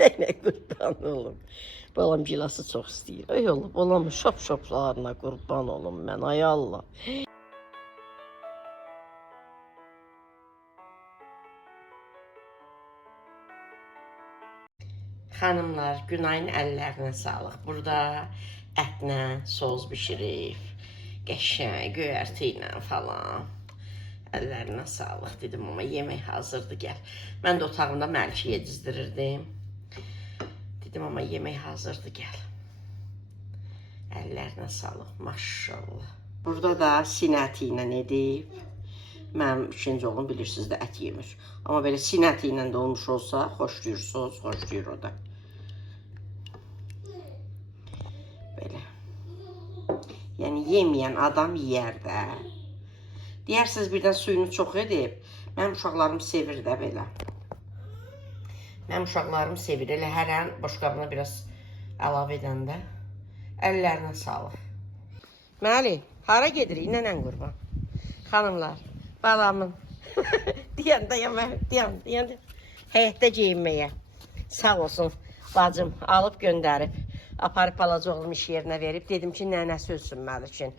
Sənə qurban olum. Balam gilası çox istəyir. Ay Allah, balamın şap-şaplarına qurban olum mən. Ay Allah. Xanımlar, Günayın əllərinə sağlıq. Burada ətlə soz bişirib, qəşəng, göyərti ilə falan. Əllərinə sağlıq dedim, amma yemək hazırdır, gəl. Mən də otağımda Məlikə yedizdirirdim. Dedim, amma yemək hazırdır, gəl. Əllərinə sağlıq, maşallah. Burada da sinə əti ilə edib. Mənim ikinci oğlum bilirsiniz də ət yemir. Amma belə sinə əti ilə də olmuş olsa, xoşlayırsınız, xoşlayır o da. Belə. Yəni, yeməyən adam yeyər də. Deyirsiniz, birdən suyunu çox edib. Mənim uşaqlarım sevir də belə. Mənim uşaqlarım sevir. Elə hər an boşqabına biraz əlavə edəndə. Əllərinə sağlıq. Məli, hara gedirik? Nənən qurban. Xanımlar, balamın. deyəndə, həyətdə geyinməyə. Sağ olsun, bacım alıb göndərib. Aparıb balaca oğlum iş yerinə verib. Dedim ki, nənəsi ölsün Məlikin.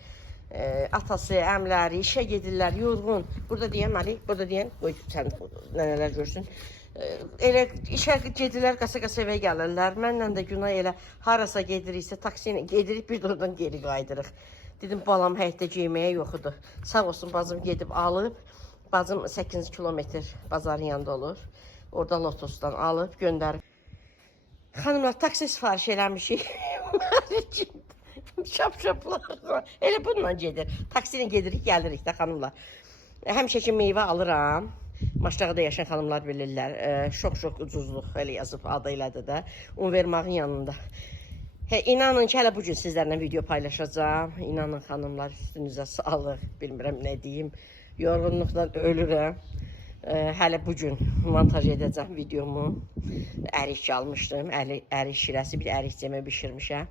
Atası, əmləri, işə gedirlər, yorğun. Burada deyən, Məlik, burada deyən, qoy sən nənələr görsün. Elə işə gedirlər, qasa-qasa evə gəlirlər. Mənlə də Günay elə harasa gediriksə, taksi ilə gedirik, bir də oradan geri qaydırıq. Dedim, balam həyətdə geyməyə yoxudur. Sağ olsun, bacım gedib alıb. Bacım 8 kilometr bazarın yanında olur. Orada Lotosdan alıb, göndərib. Xanımlar, taksi sifariş eləmişik. Şap-şaplar. Elə bununla gedir. Taksi ilə gedirik, gəlirik də xanımlar. Həmişə ki, meyvə alıram. Maçdağda yaşayan xanımlar bilirlər. Şok-şok ucuzluq elə yazıb adı elədir də. Univermağın yanında. İnanın ki, hələ bugün sizlərlə video paylaşacağım. İnanın xanımlar, üstünüzə sağlıq. Bilmirəm nə deyim. Yorğunluqdan ölürəm. Hələ bugün montaj edəcəm videomu. Ərik almışdım. Ərik şirəsi, bir ərik cəmə bişirmişəm.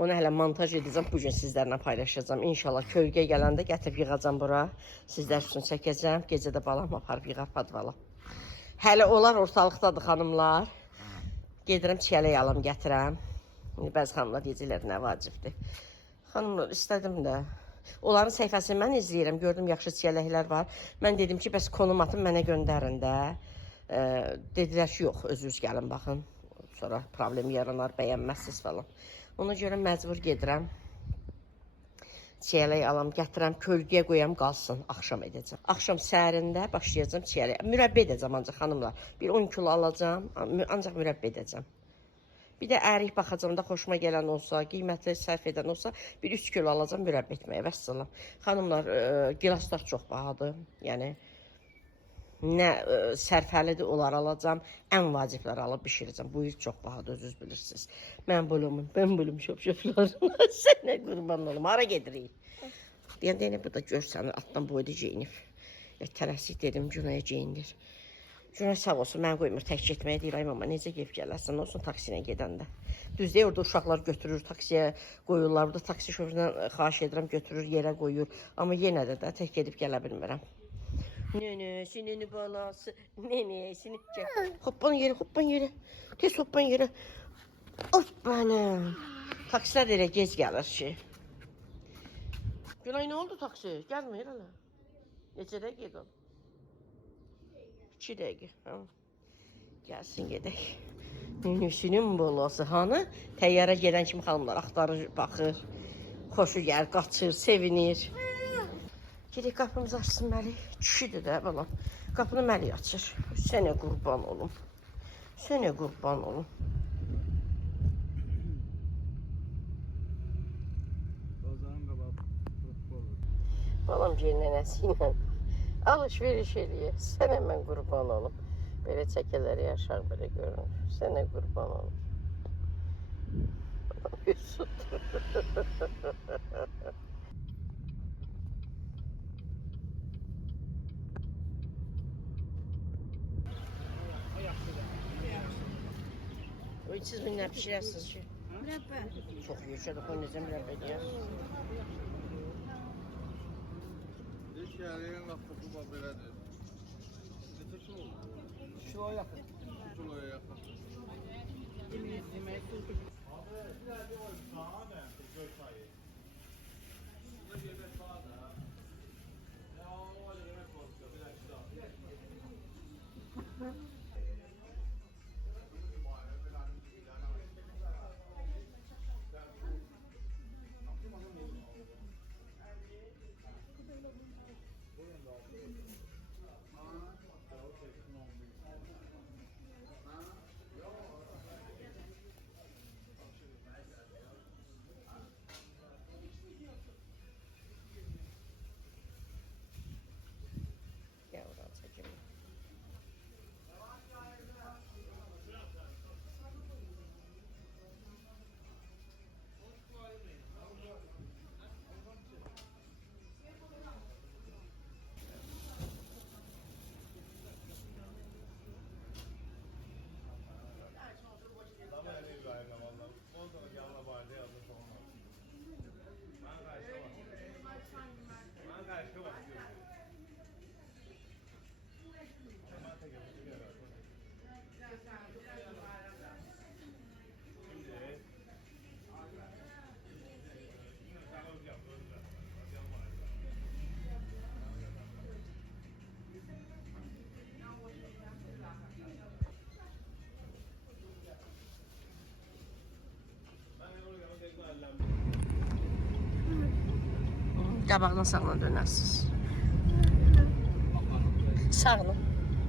Onu hələ montaj edəcəm, bugün sizlərlə paylaşacağım. İnşallah kölgə gələndə gətirib yığacam bura. Sizlər üçün çəkəcəm. Gecə də balam aparıb yığar padvala. Hələ onlar ortalıqdadır xanımlar. Gedirəm çiyələk alım, gətirəm. Bəzi xanımlar deyəcəklər, nə vacibdir. Xanımlar, istədim də. Onların səhifəsini mən izləyirəm. Gördüm, yaxşı çiyələklər var. Mən dedim ki, bəs konum atın, mənə göndərin də. Dedilər ki, yox, özünüz gəlin, baxın. Sonra problem yaranar, bəyənməzsiniz falan. Ona görə məcbur gedirəm. Çiyələk alam, gətirəm, kölgəyə qoyam, qalsın, axşam edəcəm. Axşam səhərində başlayacağım çiyələk. Mürəbbə edəcəm ancaq xanımlar. Bir 10 kilo alacağım, ancaq mürəbbə edəcəm. Bir də ərik baxacağım da xoşuma gələn olsa, qiyməti sərf edən olsa, bir 3 kilo alacağım mürəbbə etməyə, vəssalam. Xanımlar, gilaslar çox bahadır, yəni nə sərfəlidir, onlar alacağım, ən vacibləri alıb bişirəcəm. Bu il çox bahadır, özünüz bilirsiniz. Mən bölüm şöp-şöplarına sənə qurban olum, hara gedirik? Deyəndə, bu da görsənir, altdan boyda geyinib. Tələsik dedim, Günaya geyindir. Günay sağ olsun, mən qoymur tək getməyə deyir, ay mama, necə gef gələrsən, olsun taksi ilə gedəndə. Düz deyir, orada uşaqlar götürür, taksiyə qoyurlar, burada taksi şoföründən xahiş edirəm, götürür, yerə qoyur. Amma yenə də tək gedib gələ bilmirəm. Nənəsinin balası, nənəsinin, gəl. Hoppan yeri, tez hoppan yeri. Of bənim. Taksilər elə gec gəlir ki. Günay, nə oldu taksi? Gəlməyir hələ. Neçə dəqiqə qaldı? 2 dəqiqə. Gəlsin, gedək. Nənəsinin balası, hanı? Təyyarə gedən kimi xanımlar axtarır, baxır. Xoşu gəlir, qaçır, sevinir. Gedək, qapımızı açsın Məlik. Kişidir də, balam. Qapını Məlik açır. Sənə qurban olum. Sənə qurban olum. Balam bir nənəsi ilə alış-veriş eləyir. Sənə mən qurban olum. Belə çəkələri yaşar, belə görünür. Sənə qurban olum. Yusuf. Siz bunu nə pişirərsiniz ki? Mürəbbə. Çox yürüşədir, o necə mürəbbə deyər? Şəhəriyyən qapısı bax belədir. Neçə kilo olur? 2 kiloya yaxın. 2 kiloya yaxın. Yavrum çekim. Qabağdan sağla dönərsiniz. Sağla.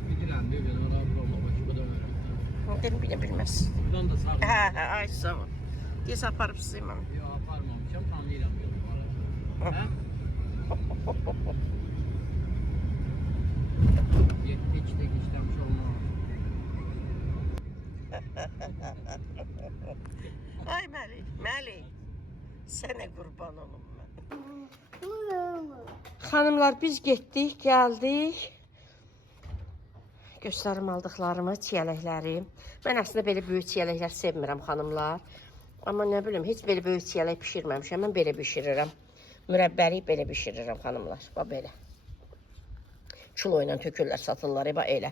Bilirəm, belə rahat olma, başqa da öyrəndim. Bilməz. Buradan da sağ. Hə, ay sağ ol. Gəz aparıb sizi mən. Yox, aparmamışam, tanıyıram yolları. Hə? 7-2-də keçləmiş olmaz. Ay Məlik. Sənə qurban olum mən. Xanımlar, biz getdik, gəldik. Göstərim aldıqlarımı, çiyələkləri. Mən əslində belə böyük çiyələklər sevmirəm xanımlar. Amma nə bilim, heç belə böyük çiyələk pişirməmişəm. Mən belə bişirirəm. Mürəbbəli belə bişirirəm xanımlar. Bax belə. Kilo ilə tökürlər, satırlar, bax elə.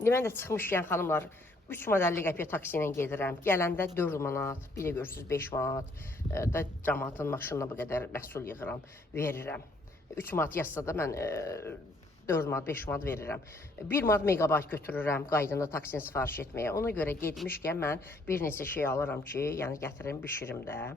İndi mən də çıxmışkən xanımlar, 3 modelli qəpiyə taksi ilə gedirəm. Gələndə 4 manat, bir də görürsünüz 5 manat da cəmaatın maşınına bu qədər məhsul yığıram, verirəm. 3 manat yazsa da mən 4 manat, 5 manat verirəm. 1 manat megabayt götürürəm qaydında taksini sifariş etməyə. Ona görə getmişkən mən bir neçə şey alıram ki, yəni gətirim, bişirim də.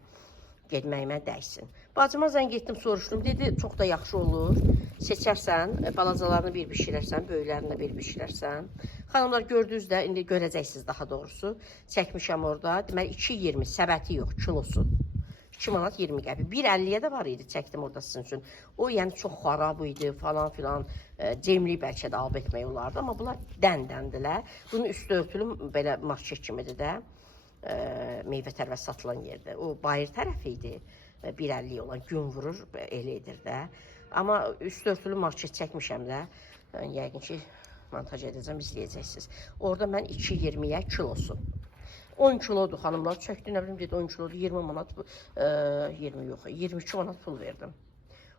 Getməyimə dəysin. Bacıma zəng etdim, soruşdum. Dedi, çox da yaxşı olur. Seçərsən, balacalarını bir bişirərsən, böyüklərini də bir bişirərsən. Xanımlar, gördünüz də, indi görəcəksiniz daha doğrusu. Çəkmişəm orada. Deməli, 2.20, səbəti yox, kilosu. 2 manat 20 qəpi. 1.50-yə də var idi, çəkdim orada sizin üçün. O, yəni çox xarab idi, falan filan. Cemli bəlkə də alıb etmək olardı. Amma bunlar dəndəndilər. Bunun üstü örtülü belə market kimidir də. Meyvə tərəvəz satılan yerdə. O bayır tərəfi idi. 1.50 olan gün vurur, elə edir də. Amma üst örtülü market çəkmişəm də. Yəqin ki, montaj edəcəm, izləyəcəksiniz. Orada mən 2.20-yə kilosu. 10 kilodur xanımlar. Çəkdi, nə bilim, dedi 10 kilodur. 20 manat, 20 yox, 22 manat pul verdim.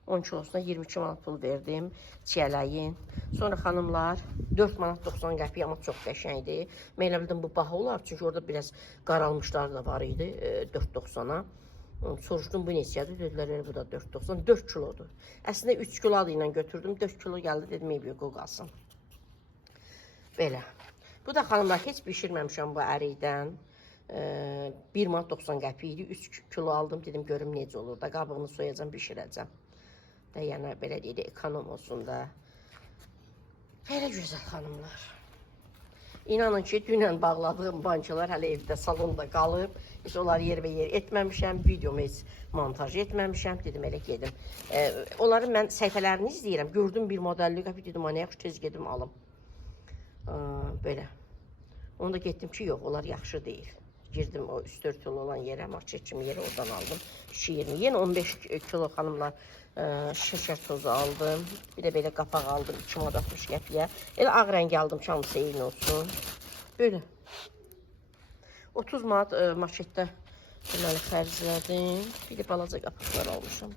10 kilosuna 22 manat pul verdim çiyələyin. Sonra xanımlar 4 manat 90 qəpiyə, amma çox qəşəngdir. Mən elə bildim bu baha olar, çünki orada biraz qaralmışlar da var idi 4.90-a. Soruşdum bu neçədir, dedilər bu da 4.90, 4 kilodur. Əslində 3 kilo adı ilə götürdüm, 4 kilo gəldi, dedim eybi yox, o qalsın. Belə. Bu da xanımlar heç bişirməmişəm bu ərikdən. 1 manat 90 qəpi idi, 3 kilo aldım, dedim görüm necə olur da, qabığını soyacam, bişirəcəm. Yəni, belə deyil, ekonom olsun da. Belə gözəl xanımlar. İnanın ki, dünən bağladığım bankalar hələ evdə, salonda qalıb. Heç onları yer və yer etməmişəm, videomu heç montaj etməmişəm. Dedim, elə gedim. Onların mən səhifələrini izləyirəm. Gördüm bir modelli qəpi, dedim, nə yaxşı tez gedim alım. Belə. Onu da getdim ki, yox, onlar yaxşı deyil. Girdim o üst örtülü olan yerə, market kimi yerə oradan aldım. 2.20. Yenə 15 kilo xanımlar şəkər tozu aldım. Bir də belə qapaq aldım 2 manat 60 qəpiyə. Elə ağ rəngi aldım, şansı eyni olsun. Böyle. 30 manat marketdə deməli xərclədim. Bir də balaca qapaqlar almışam.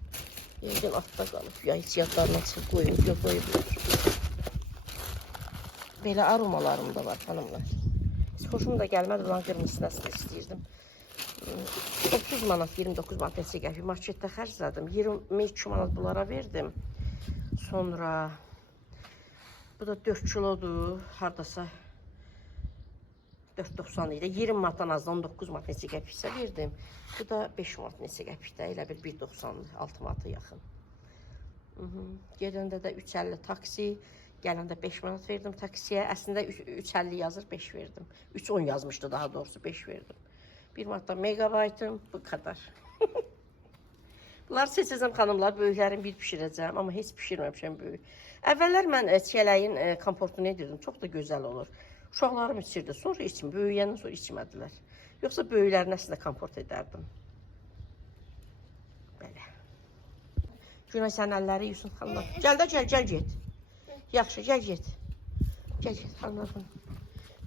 Yəqin altda qalıb. Ya heç yadlarına çıxıb qoyublar. Belə aromalarım da var xanımlar. Xoşum da gəlmədi, olan qırmızısını əslində istəyirdim. 30 manat, 29 manat neçə qəpik marketdə xərclədim. 22 manat bunlara verdim. Sonra bu da 4 kilodur, hardasa 4.90 idi. 20 manatdan azdan 19 manat neçə qəpiksə verdim. Bu da 5 manat neçə qəpikdə, elə bir 1.90, 6 manata yaxın. Gedəndə də 3.50 taksi, gələndə 5 manat verdim taksiyə. Əslində 3.50 yazır, 5 verdim. 3.10 yazmışdı daha doğrusu, 5 verdim. 1 manatdan megabaytım, bu kadar. Bunları seçəcəm xanımlar, böyüklərin bir pişirəcəm, amma heç pişirməmişəm böyük. Əvvəllər mən çiyələyin komportunu edirdim, çox da gözəl olur. Uşaqlarım içirdi, sonra içim, böyüyəndən sonra içmədilər. Yoxsa böyüklərin əslində komport edərdim. Belə. Günay sən əlləri yusun xanımlar. Gəl də gəl get. Yaxşı, gəl get. Gəl get xanımlar bunu.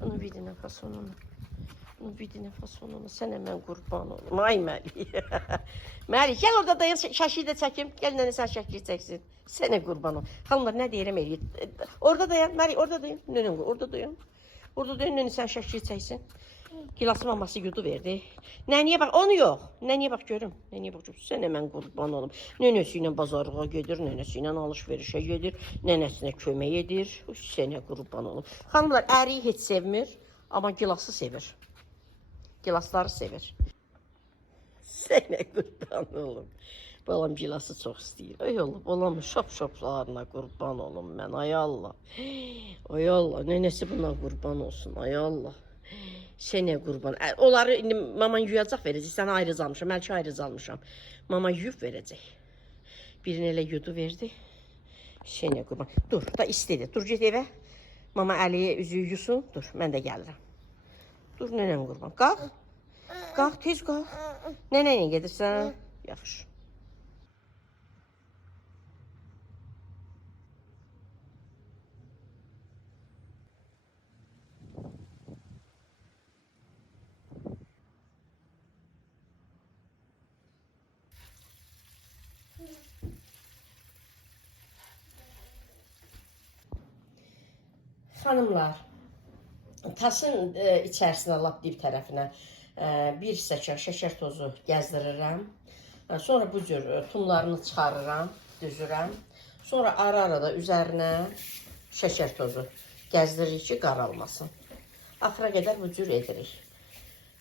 Bunu bir dinə fasonunu. Bunu bir dinə fasonunu. Sənə mən qurban olum. Ay Məlik. Məlik, gəl orada dayan, şəkili də çəkim. Gəl nənə sən şəkili çəksin. Sənə qurban olum. Xanımlar, nə deyirəm eləyir. Orada dayan, Məlik, orada dayan. Nənə, orada dayan. Orada dayan, nənə sən şəkili çəksin. Gilası maması yudu verdi. Nənəyə bax, onu yox. Nənəyə bax görüm. Nənəyə bax görüm. Sənə mən qurban olum. Nənəsi ilə bazarlığa gedir, nənəsi ilə alış-verişə gedir, nənəsinə kömək edir. Sənə qurban olum. Xanımlar, əriyi heç sevmir, amma gilası sevir. Gilasları sevir. Sənə qurban olum. Balam gilası çox istəyir. Ay Allah, balamın şap-şaplarına qurban olum mən. Ay Allah. Ay Allah, nənəsi buna qurban olsun. Ay Allah. Sənə qurban. Onları indi mama yuyacaq verəcək. Sənə ayrıc almışam, Məlki ayrıc almışam. Mama yuyub verəcək. Birini elə yudu verdi. Sənə qurban. Dur, da istedi. Dur, get evə. Mama Əliyə üzüyü yusun. Dur, mən də gəlirəm. Dur, nənən qurban. Qalx. Qalx, tez qalx. Nənə ilə gedirsən? Yaxşı. Xanımlar, tasın içərisinə, lap dib tərəfinə bir stəkan şəkər tozu gəzdirirəm. Sonra bu cür tumlarını çıxarıram, düzürəm. Sonra ara-arada üzərinə şəkər tozu gəzdiririk ki, qaralmasın. Axıra qədər bu cür edirik.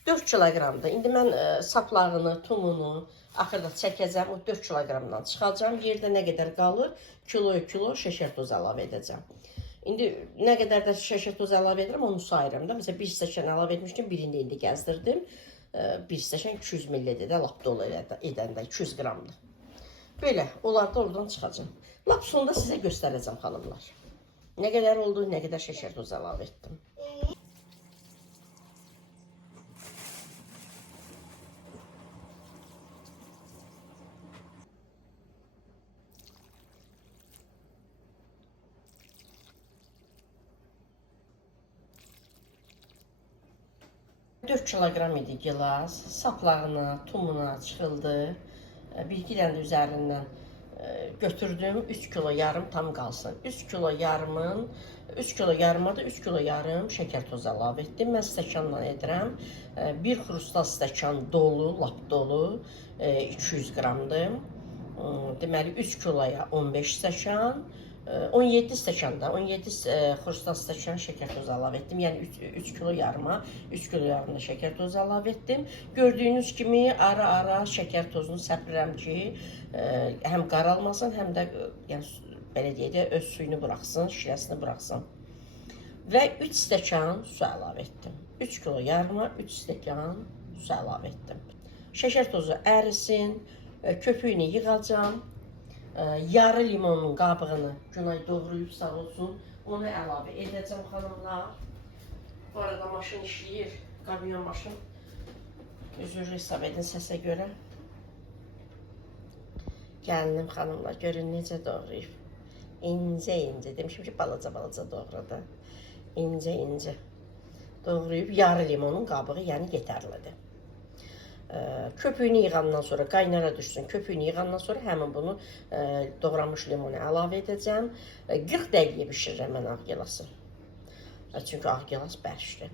4 kiloqramdır. İndi mən saplağını, tumunu axırda çəkəcəm. O 4 kiloqramdan çıxacam. Yerdə nə qədər qalır, kilo şəkər tozu əlavə edəcəm. İndi nə qədər də şəkər tozu əlavə edirəm, onu sayıram da. Məsələn, 1 stəkan əlavə etmişdim, birini indi gəzdirdim. 1 stəkan 200 millidir də, lap dolu edəndə 200 qramdır. Belə, onlar da oradan çıxacaq. Lap sonunda sizə göstərəcəm xanımlar. Nə qədər oldu, nə qədər şəkər tozu əlavə etdim. Dörd kiloqram idi gilas, saplağına, tumuna çıxıldı. Bir-iki dənə üzərindən götürdüm, 3 kilo yarım tam qalsın. 3 kilo yarımın, 3 kilo yarıma da 3 kilo yarım şəkər tozu əlavə etdim. Mən stəkanla edirəm. Bir xrustal stəkan dolu, lap dolu, 200 qramdır. Deməli 3 kiloya 15 stəkan. 17 stəkanda, 17 xrustal stəkan şəkər tozu əlavə etdim. Yəni 3 kilo yarıma, 3 kilo yarımda şəkər tozu əlavə etdim. Gördüyünüz kimi ara-ara şəkər tozunu səpirəm ki, həm qaralmasın, həm də yəni belə deyək də öz suyunu buraxsın, şirəsini buraxsın. Və 3 stəkan su əlavə etdim. 3 kilo yarıma 3 stəkan su əlavə etdim. Şəkər tozu ərisin, köpüyünü yığacam. Yarı limonun qabığını Günay doğrayıb sağ olsun. Onu əlavə edəcəm xanımlar. Bu arada maşın işləyir. Kamyon maşın. Üzür hesab edin səsə görə. Gəlinim xanımlar görün necə doğrayıb. İncə-incə. Demişim ki balaca-balaca doğradı. İncə-incə doğrayıb. Yarı limonun qabığı yəni yetərlidir. Köpüyünü yığandan sonra, qaynara düşsün, köpüyünü yığandan sonra həmin bunu doğramış limonu əlavə edəcəm. 40 dəqiqəyə bişirirəm mən ağ gilası. Çünki ağ gilas bərşdir.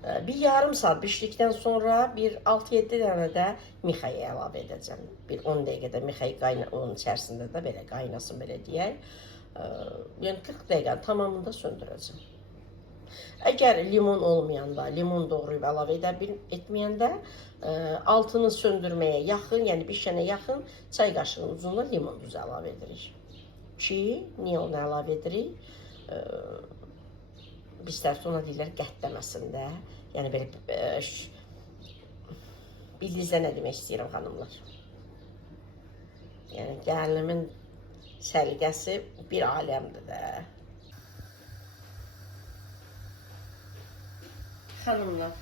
Bir yarım saat bişdikdən sonra bir 6-7 dənə də mixayı əlavə edəcəm. Bir 10 dəqiqədə mixay onun içərisində də belə qaynasın, belə deyək. Yəni 40 dəqiqənin tamamında söndürəcəm. Əgər limon olmayanda, limon doğrayıb əlavə etməyəndə altını söndürməyə yaxın, yəni bişənə yaxın çay qaşığının ucunda limon duzu əlavə edirik. Ki, niyə onu əlavə edirik? Bizlər ona deyirlər qətləməsin də. Yəni belə bildinizdə nə demək istəyirəm xanımlar. Yəni gəlinimin səliqəsi bir aləmdir də. Xanımlar,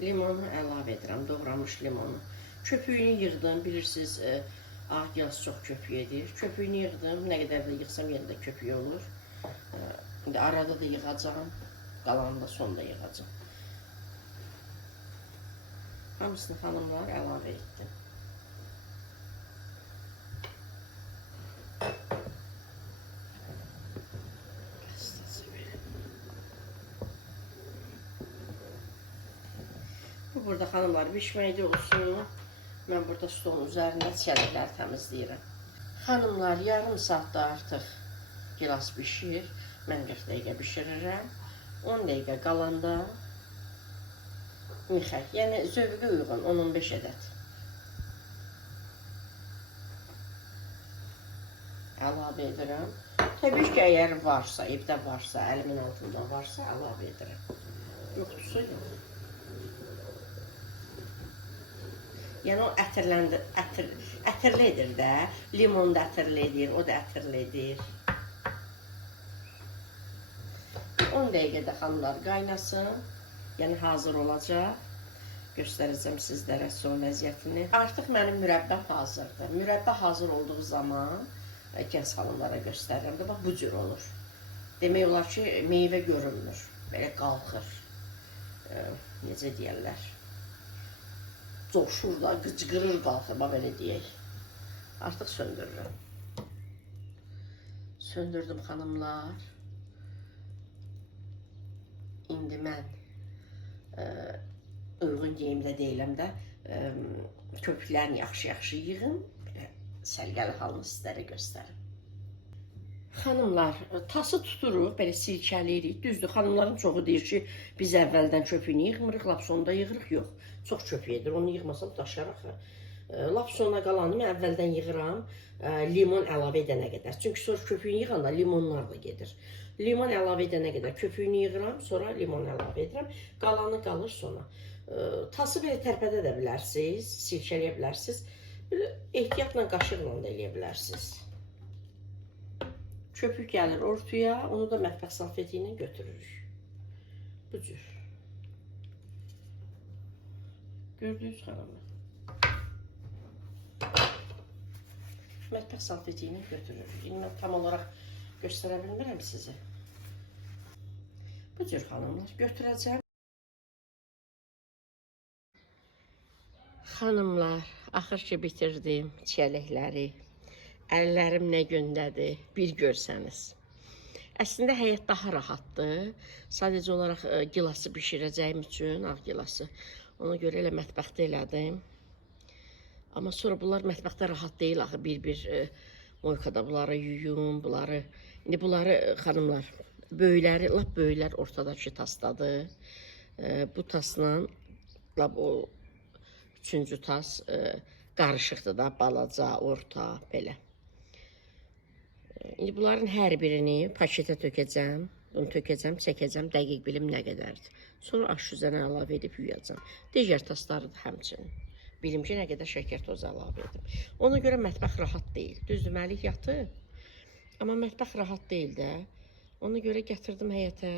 limonu əlavə edirəm, doğramış limonu. Köpüyünü yığdım, bilirsiniz, ağ gilas çox köpük edir. Köpüyünü yığdım, nə qədər də yığsam yenə də köpük olur. İndi arada da yığacağım, qalanını da sonda yığacağım. Hamısını xanımlar əlavə etdim. Bu burada xanımlar bişməkdə olsun. Mən burada stolun üzərində çəlikləri təmizləyirəm. Xanımlar, yarım saatda artıq gilas bişir. Mən 40 dəqiqə bişirirəm. 10 dəqiqə qalanda mixək, yəni zövqə uyğun 10-15 ədəd əlavə edirəm. Təbii ki, əgər varsa, evdə varsa, əlimin altında varsa əlavə edirəm. Yoxdursa yox. Yəni o ətirli edir də, limon da ətirli edir, o da ətirli edir. 10 dəqiqədə xanımlar qaynasın, yəni hazır olacaq. Göstərəcəm sizlərə son vəziyyətini. Artıq mənim mürəbbəm hazırdır. Mürəbbə hazır olduğu zaman gənc xanımlara göstərirəm də, bax bu cür olur. Demək olar ki, meyvə görünmür, belə qalxır. Necə deyərlər? Coşur da, qıcqırır qalxır, belə deyək. Artıq söndürürəm. Söndürdüm xanımlar. İndi mən uyğun geyimdə deyiləm də, köpüklərini yaxşı-yaxşı yığım, səliqəli halını sizlərə göstərim. Xanımlar, tası tuturuq, belə sirkəliyirik. Düzdür, xanımların çoxu deyir ki, biz əvvəldən köpüyünü yığmırıq, lap sonda yığırıq. Yox, çox köpük edir, onu yığmasam daşar axı. Lap sona qalanı mən əvvəldən yığıram, limon əlavə edənə qədər. Çünki sonra köpüyünü yığanda limonlar da gedir. Limon əlavə edənə qədər köpüyünü yığıram, sonra limon əlavə edirəm. Qalanı qalır sona. Tası belə tərpədə də bilərsiniz, sirkələyə bilərsiniz. Ehtiyatla qaşıqla da eləyə bilərsiniz. Köpük gəlir ortaya, onu da mətbəx salfeti ilə götürürük. Bu cür. Gördünüz xanımlar. Mətbəx salfeti ilə götürürük. İndi mən tam olaraq göstərə bilmirəm sizi. Bu cür xanımlar götürəcəm. Xanımlar, axır ki bitirdim çiyələkləri. Əllərim nə gündədir, bir görsəniz. Əslində həyat daha rahatdır. Sadəcə olaraq gilası bişirəcəyim üçün, ağ gilası. Ona görə elə mətbəxdə elədim. Amma sonra bunlar mətbəxdə rahat deyil axı, bir moykada bunları yuyum, bunları. İndi bunları xanımlar, böyükləri, lap böyüklər ortadakı tasdadır. Bu tasla, lap o üçüncü tas qarışıqdır da, balaca, orta, belə. İndi bunların hər birini paketə tökəcəm. Bunu tökəcəm, çəkəcəm, dəqiq bilim nə qədərdir. Sonra aş üzərinə əlavə edib yuyacam. Digər tasları da həmçinin. Bilim ki, nə qədər şəkər tozu əlavə edim. Ona görə mətbəx rahat deyil. Düzdür, Məlik yatıb. Amma mətbəx rahat deyil də. Ona görə gətirdim həyətə.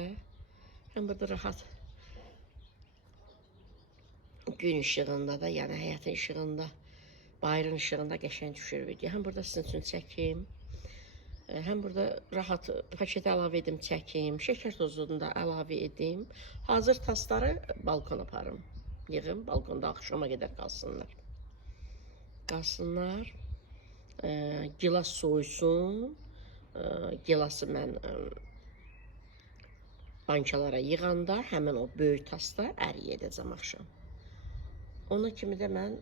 Həm burada rahat. Gün işığında da, yəni həyətin işığında, bayırın işığında qəşəng düşür video. Həm burada sizin üçün çəkim. Həm burada rahat paketə əlavə edim, çəkim. Şəkər tozunu da əlavə edim. Hazır tasları balkona aparım. Yığım, balkonda axşama qədər qalsınlar. Qalsınlar. Gilas soysun. Gilası mən bankalara yığanda həmin o böyük tasda əriyə edəcəm axşam. Ona kimi də mən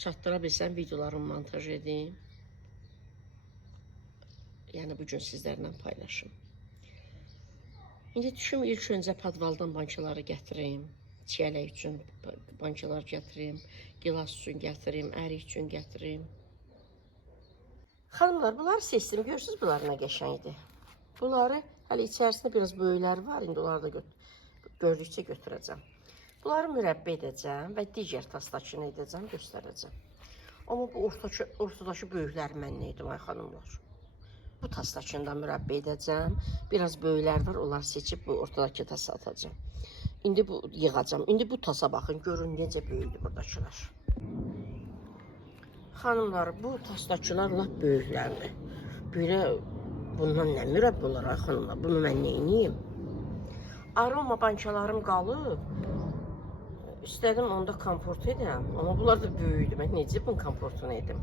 çatdıra bilsəm videolarımı montaj edeyim. Yəni bugün sizlərlə paylaşım. İndi düşüm ilk öncə padvaldan bankaları gətirim. Çiyələk üçün bankalar gətirim. Gilas üçün gətirim. Ərik üçün gətirim. Xanımlar, bunları seçdim. Görürsünüz, bunlar nə qəşəngdir. Bunları hələ içərisində biraz böyükləri var. İndi onları da gördükcə götürəcəm. Bunları mürəbbə edəcəm və digər tasdakını edəcəm, göstərəcəm. Amma bu ortadakı böyükləri mən nə edim, ay xanımlar? Bu tasdakını da mürəbbə edəcəm. Biraz böyüklər var, onları seçib bu ortadakı tasa atacağım. İndi bu yığacağım. İndi bu tasa baxın, görün necə böyükdür buradakılar. Xanımlar, bu tasdakılar lap böyüklərdir. Belə bundan nə mürəbbə olar, ay xanımlar? Bunu mən nə edeyim? Aroma bankalarım qalıb. İstədim onda komport edəm, amma bunlar da böyükdür. Mən necə bunun komportunu edim?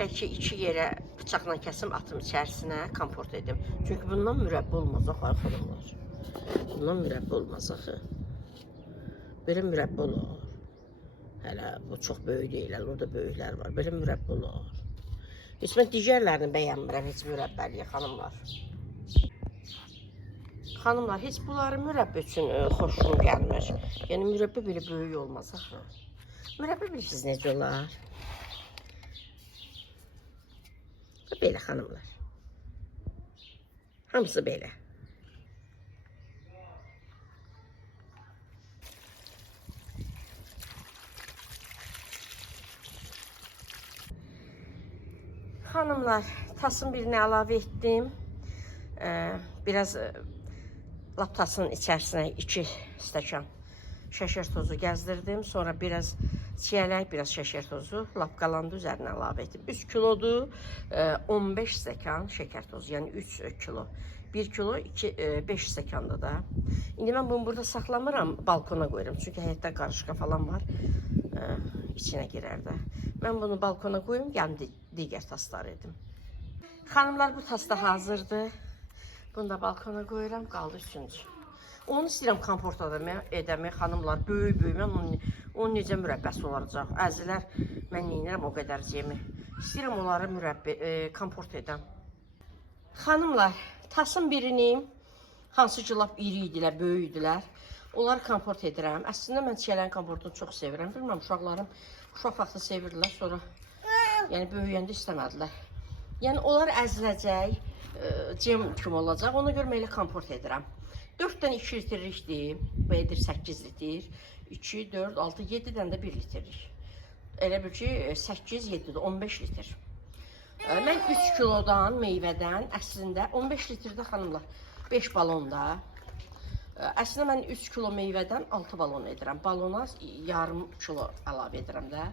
Bəlkə iki yerə bıçaqla kəsim, atım içərisinə komport edim. Çünki bundan mürəbbə olmaz axı, ay xanımlar. Bundan mürəbbə olmaz axı. Belə mürəbbə olar. Hələ bu çox böyük deyil, orada böyüklər var. Belə mürəbbə olar. Heç mən digərlərini bəyənmirəm, heç mürəbbəliyə xanımlar. Xanımlar, heç bunları mürəbbə üçün xoşum gəlmir. Yəni, mürəbbə belə böyük olmaz axı. Mürəbbə bilirsiniz necə olar? Belə xanımlar. Hamısı belə. Xanımlar, tasın birini əlavə etdim. Biraz lap tasın içərisinə 2 stəkan şəkər tozu gəzdirdim. Sonra biraz çiyələk, biraz şəkər tozu, lap qalanda üzərinə əlavə etdim. 3 kilodur, 15 stəkan şəkər tozu, yəni 3 kilo. 1 kilo 5 stəkandır da. İndi mən bunu burada saxlamıram, balkona qoyuram. Çünki həyətdə qarışqa falan var, içinə girər də. Mən bunu balkona qoyum, yəni digər tasları edim. Xanımlar, bu tas da hazırdır. Bunu da balkona qoyuram, qaldı üçüncü. Onu istəyirəm komport edəmək, xanımlar, böyük-böyük. Mən onun necə mürəbbəsi olacaq. Əzilər, mən neyinirəm o qədər cemi. İstəyirəm onları komport edəm. Xanımlar, tasın birini, hansı ki lap iri idilər, böyük idilər, onları komport edirəm. Əslində mən çiyələrin komportunu çox sevirəm. Bilməm, uşaqlarım uşaq vaxtı sevirdilər, sonra yəni böyüyəndə istəmədilər. Yəni, onlar əziləcək, cem kimi olacaq. Ona görə mən elə komport edirəm. 4 dənə 2 litrlikdir, belədir 8 litr, 2, 4, 6, 7 dənə də 1 litrlik. Elə bil ki, 8, 7, 15 litr. Mən 3 kilodan, meyvədən, əslində 15 litrdə xanımlar, 5 balonda. Əslində mən 3 kilo meyvədən 6 balon edirəm. Balona yarım kilo əlavə edirəm də.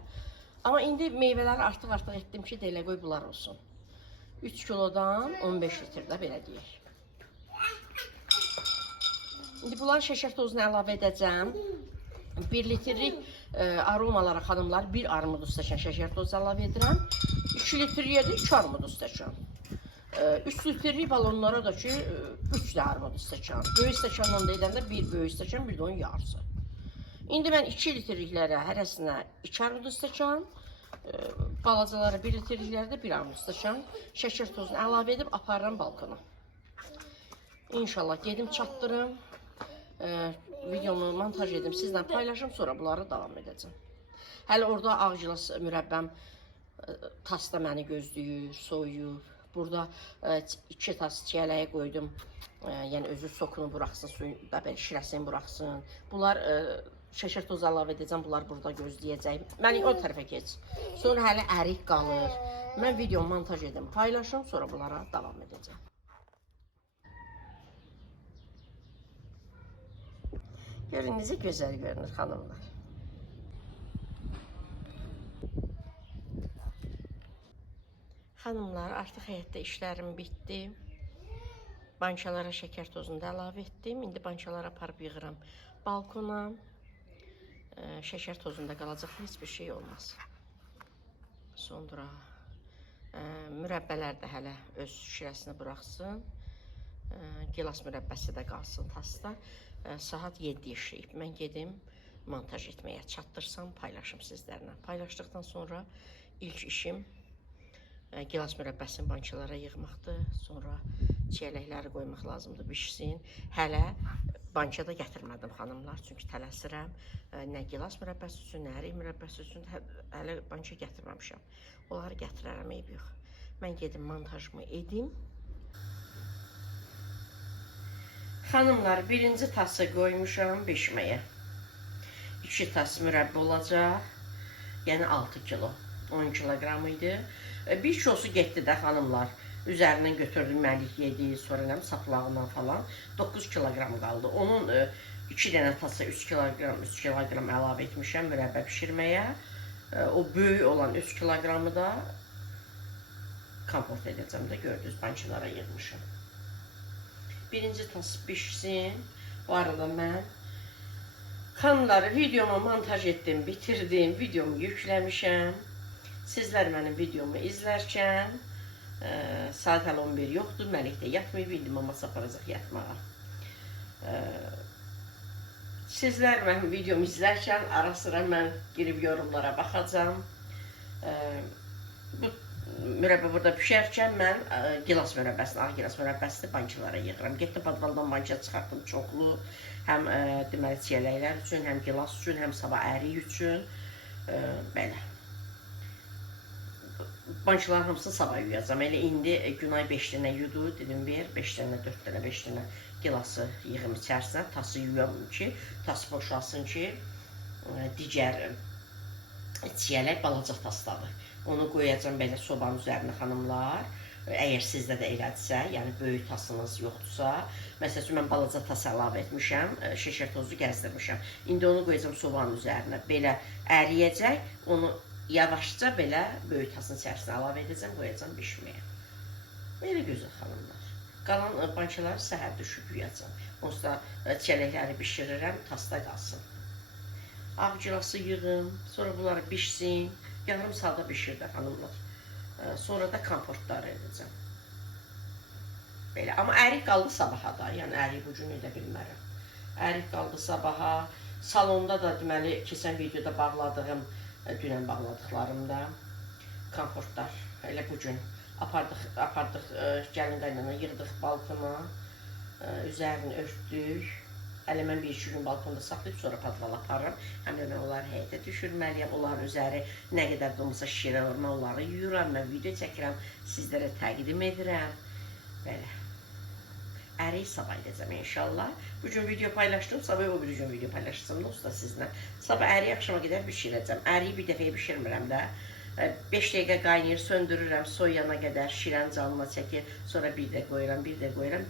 Amma indi meyvələri artıq etdim ki, deyilə qoy bunlar olsun. 3 kilodan 15 litrdə belə deyək. İndi bunların şəkər tozunu əlavə edəcəm. 1 litrlik aromalara xanımlar 1 armud stəkan şəkər tozu əlavə edirəm. 2 litrliyə də 2 armud stəkan. 3 litrlik balonlara da ki 3 də armud stəkan. Böyük stəkandan da edəndə 1 böyük stəkan, bir də onun yarısı. İndi mən 2 litrliklərə hərəsinə 2 armud stəkan, balacalara 1 litrliklərdə 1 armud stəkan şəkər tozunu əlavə edib aparıram balkona. İnşallah gedim çatdırım. Videomu montaj edim, sizlə paylaşım, sonra bunları davam edəcəm. Hələ orada ağcılas mürəbbəm tasda məni gözləyir, soyuyur. Burada 2 tas çiyələyə qoydum, yəni özü sokunu buraxsın, suyu da belə şirəsini buraxsın. Bunlar şəkər tozu əlavə edəcəm, bunlar burada gözləyəcək. Mən o tərəfə keç. Sonra hələ ərik qalır. Mən videomu montaj edim, paylaşım, sonra bunlara davam edəcəm. Görün necə gözəl görünür xanımlar. Xanımlar, artıq həyətdə işlərim bitdi. Bankalara şəkər tozunu da əlavə etdim. İndi bankalara aparıb yığıram balkona. Şəkər tozunda qalacaq, heç bir şey olmaz. Sonra mürəbbələr də hələ öz şirəsini buraxsın. Gilas mürəbbəsi də qalsın tasda. Saat 7 işləyib. Mən gedim montaj etməyə çatdırsam, paylaşım sizlərlə. Paylaşdıqdan sonra ilk işim gilas mürəbbəsini bançalara yığmaqdır. Sonra çiyələkləri qoymaq lazımdır, bişsin. Hələ bançada gətirmədim xanımlar, çünki tələsirəm. Nə gilas mürəbbəsi üçün, nə ərik mürəbbəsi üçün hələ bança gətirməmişəm. Onları gətirərəm, eyb yox. Mən gedim montajımı edim. Xanımlar, birinci tası qoymuşam bişməyə. 2 tas mürəbbə olacaq. Yəni 6 kilo. 10 kiloqram idi. Bir kilosu getdi də xanımlar. Üzərindən götürdüm, məlik yedi, sonra nəm saplağından falan. 9 kiloqram qaldı. Onun 2 dənə tasa 3 kiloqram əlavə etmişəm mürəbbə bişirməyə. O böyük olan 3 kiloqramı da kompot edəcəm də, gördünüz, bançalara yığmışam. Birinci tas pişsin. Bu arada mən xanımları videomu montaj etdim, bitirdim, videomu yükləmişəm. Sizlər mənim videomu izlərkən saat hələ 11 yoxdur, Məlik də yatmayıb, indi maması aparacaq yatmağa. Sizlər mənim videomu izlərkən ara sıra mən girib yorumlara baxacam. Bu mürəbbə burada pişərkən mən gilas mürəbbəsini, ağ gilas mürəbbəsini bançalara yığıram. Getdim badvaldan bança çıxartdım çoxlu. Həm deməli çiyələklər üçün, həm gilas üçün, həm sabah ərik üçün. Belə. Bançaların hamısını sabah yuyacam. Elə indi Günay 5 dənə yudu, dedim ver, 5 dənə, 4 dənə, 5 dənə gilası yığım içərisinə, tası yuyam ki, tas boşalsın ki, digər çiyələk balaca tasdadır. Onu qoyacam belə sobanın üzərinə xanımlar. Əgər sizdə də elədirsə, yəni böyük tasınız yoxdursa, məsəl üçün mən balaca tas əlavə etmişəm, şeşər tozu gəzdirmişəm. İndi onu qoyacam sobanın üzərinə, belə əriyəcək, onu yavaşca belə böyük tasın içərisinə əlavə edəcəm, qoyacam bişməyə. Belə gözəl xanımlar. Qalan bançaları səhər düşüb yuyacam. Onsuz da çiyələkləri bişirirəm, tasda qalsın. Ağ gilası yığım, sonra bunları bişsin. Yarım saata bişir də xanımlar. Sonra da komportları edəcəm. Belə, amma ərik qaldı sabaha da, yəni ərik bu gün edə bilmərəm. Ərik qaldı sabaha. Salonda da deməli, keçən videoda bağladığım, dünən bağladıqlarımda komfortlar elə bugün apardıq gəlin qaynana, yığdıq balkona, üzərini örtdük. Hələ mən 1-2 gün balkonda saxlayıb, sonra padval aparıram. Həm də mən onları həyətə düşürməliyəm, onların üzəri nə qədər də olmasa şirə olur, mən onları yuyuram, mən video çəkirəm, sizlərə təqdim edirəm. Belə. Ərik sabah edəcəm inşallah. Bugün video paylaşdım, sabah o bir gün video paylaşacağım da usta sizinlə. Sabah əriyi axşama qədər bişirəcəm. Əriyi bir dəfəyə bişirmirəm də. 5 dəqiqə qaynayır, söndürürəm, soyana qədər şirən canıma çəkir. Sonra bir də qoyuram,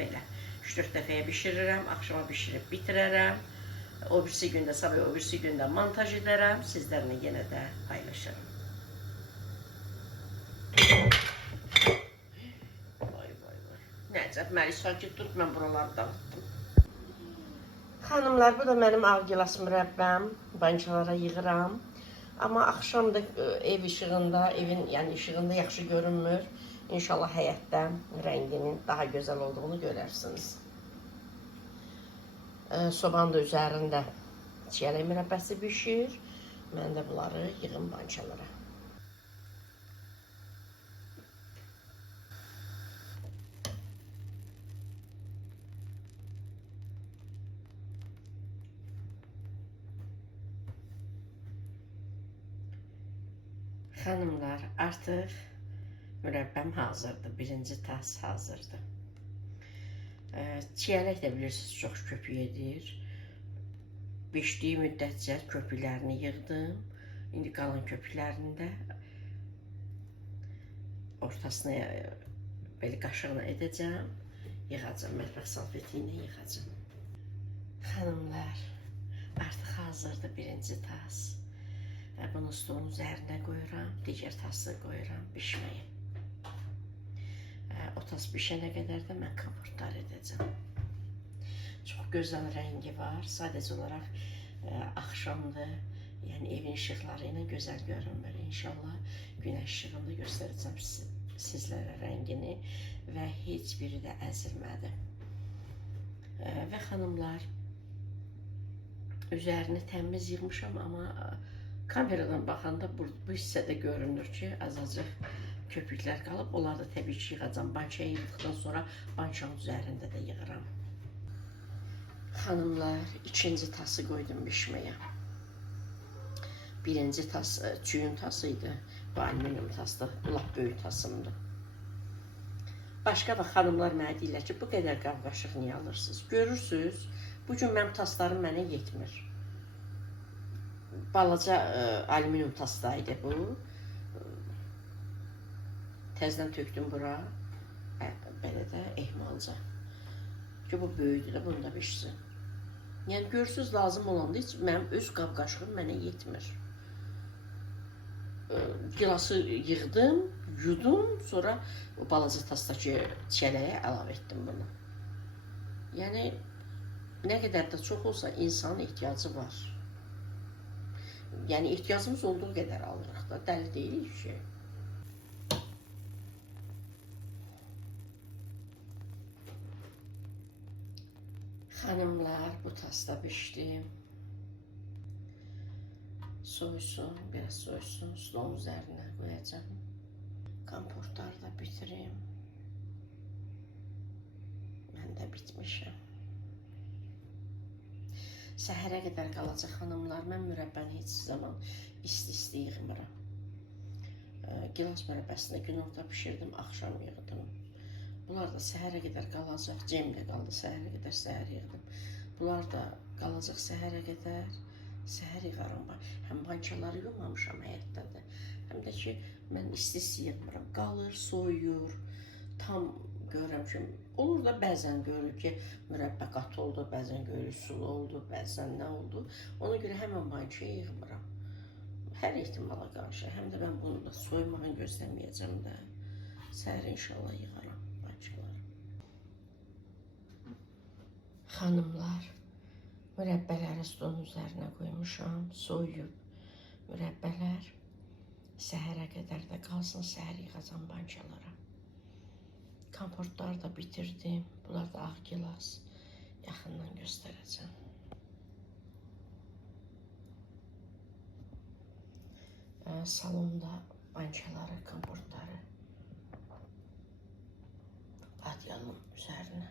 belə. 3-4 dəfəyə bişirirəm, axşama bişirib bitirərəm. O birisi gündə, sabah o birisi gündə montaj edərəm. Sizlərlə yenə də paylaşırım. Nəcəb, Məlik sakit dur, mən buraları dağıtdım. Xanımlar, bu da mənim ağ gilas mürəbbəm. Bançalara yığıram. Amma axşam da ev işığında, evin yəni işığında yaxşı görünmür. İnşallah həyətdə rənginin daha gözəl olduğunu görərsiniz. Sobanın da üzərində çiyələk mürəbbəsi bişir. Mən də bunları yığım bançalara. Xanımlar, artıq mürəbbəm hazırdır. Birinci tas hazırdır. Çiyələk də bilirsiniz, çox köpük edir. Bişdiyi müddətcə köpüklərini yığdım. İndi qalan köpüklərini də ortasına belə qaşıqla edəcəm. Yığacam, mətbəx salfeti ilə yığacam. Xanımlar, artıq hazırdır birinci tas. Bunu stolun üzərinə qoyuram, digər tası qoyuram bişməyə. O tas bişənə qədər də mən komfortlar edəcəm. Çox gözəl rəngi var, sadəcə olaraq axşamdır, yəni evin işıqları ilə gözəl görünmür. İnşallah günəş işığında göstərəcəm sizlərə rəngini və heç biri də əzilmədi. Və xanımlar, üzərini təmiz yığmışam, amma kameradan baxanda bu hissədə görünür ki, azacıq köpüklər qalıb. Onları da təbii ki, yığacam. Bançaya yığdıqdan sonra bançanın üzərində də yığıram. Xanımlar, ikinci tası qoydum bişməyə. Birinci tas çüyün tasıydı. Bu alüminium tasdır. Bu lap böyük tasımdır. Başqa vaxt xanımlar mənə deyirlər ki, bu qədər qab-qaşıq niyə alırsınız? Görürsünüz, bugün mənim taslarım mənə yetmir. Balaca alüminium tasdaydı bu. Təzdən tökdüm bura. Belə də ehmalca. Ki, bu böyüdür də, bunu da bişsin. Yəni, görürsünüz, lazım olanda heç mənim öz qab-qaşığım mənə yetmir. Gilası yığdım, yudum, sonra balaca tasdakı çələyə əlavə etdim bunu. Yəni, nə qədər də çox olsa insanın ehtiyacı var. Yəni, ehtiyacımız olduğu qədər alırıq da, dəli deyilik ki. Xanımlar, bu tasda bişdim. Soysun, biraz soysun, stolun üzərinə qoyacağım. Komportları da bitirim. Mən də bitmişəm. Səhərə qədər qalacaq xanımlar. Mən mürəbbəni heç zaman isti yığmıram. Gilas mürəbbəsində günorta bişirdim, axşam yığdım. Bunlar da səhərə qədər qalacaq. Cem də qaldı, səhərə qədər səhər yığdım. Bunlar da qalacaq səhərə qədər. Səhər yığarım. Həm bançaları yığmamışam həyətdədir. Həm də ki, mən isti yığmıram. Qalır, soyuyur. Tam görürəm ki, olur da bəzən görür ki, mürəbbə qatı oldu, bəzən görür sulu oldu, bəzən nə oldu. Ona görə həmən bançaya yığmıram. Hər ehtimala qarşı. Həm də mən bunu da soymağını gözləməyəcəm də. Səhər inşallah yığaram bançaları. Xanımlar, mürəbbələri stolun üzərinə qoymuşam, soyuyub mürəbbələr. Səhərə qədər də qalsın, səhər yığacam bançalara. Komportları da bitirdim. Bunlar da ağ gilas. Yaxından göstərəcəm. Salonda bançaları, komportları adyalın üzərinə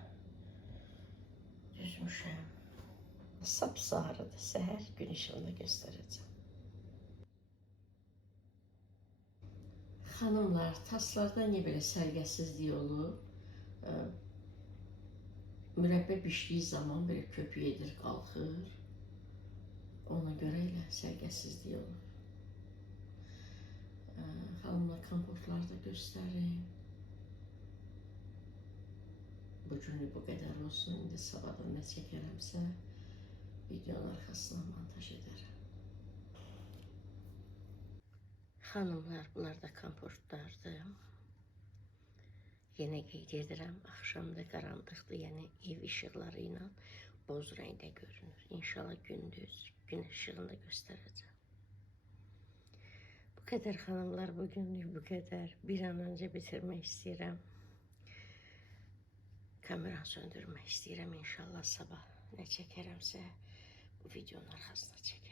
düzmüşəm. Sapsarıdır, səhər gün işığında göstərəcəm. Xanımlar, taslarda niyə belə sərgəsizlik olur? Mürəbbə bişdiyi zaman belə köpük edir, qalxır. Ona görə elə sərgəsizlik olur. Xanımlar, komportları da göstərim. Bugünlük bu qədər olsun. İndi sabahdan nə çəkərəmsə videonun arxasına montaj edərəm. Xanımlar, bunlar da komportlardır. Yenə qeyd edirəm, axşamda qaranlıqdır, yəni ev işıqları ilə boz rəngdə görünür. İnşallah gündüz gün işığında göstərəcəm. Bu qədər xanımlar, bugünlük bu qədər. Bir an öncə bitirmək istəyirəm. Kameranı söndürmək istəyirəm. İnşallah sabah nə çəkərəmsə bu videonun arxasına çəkərəm.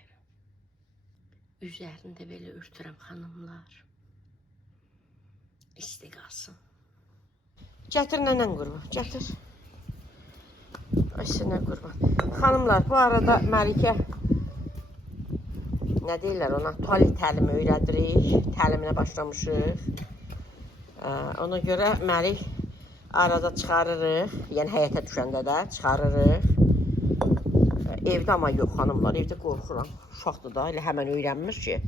Üzərində belə örtürəm xanımlar. İsti qalsın. Gətir nənən qurban, gətir. Ay sinə qurban. Xanımlar, bu arada Məlikə nə deyirlər ona? Tualet təlimi öyrədirik. Təliminə başlamışıq. Ona görə Məlik arada çıxarırıq. Yəni həyətə düşəndə də çıxarırıq. Evdə amma yox xanımlar, evdə qorxuram. Uşaqdır da, elə həmən öyrənmir ki.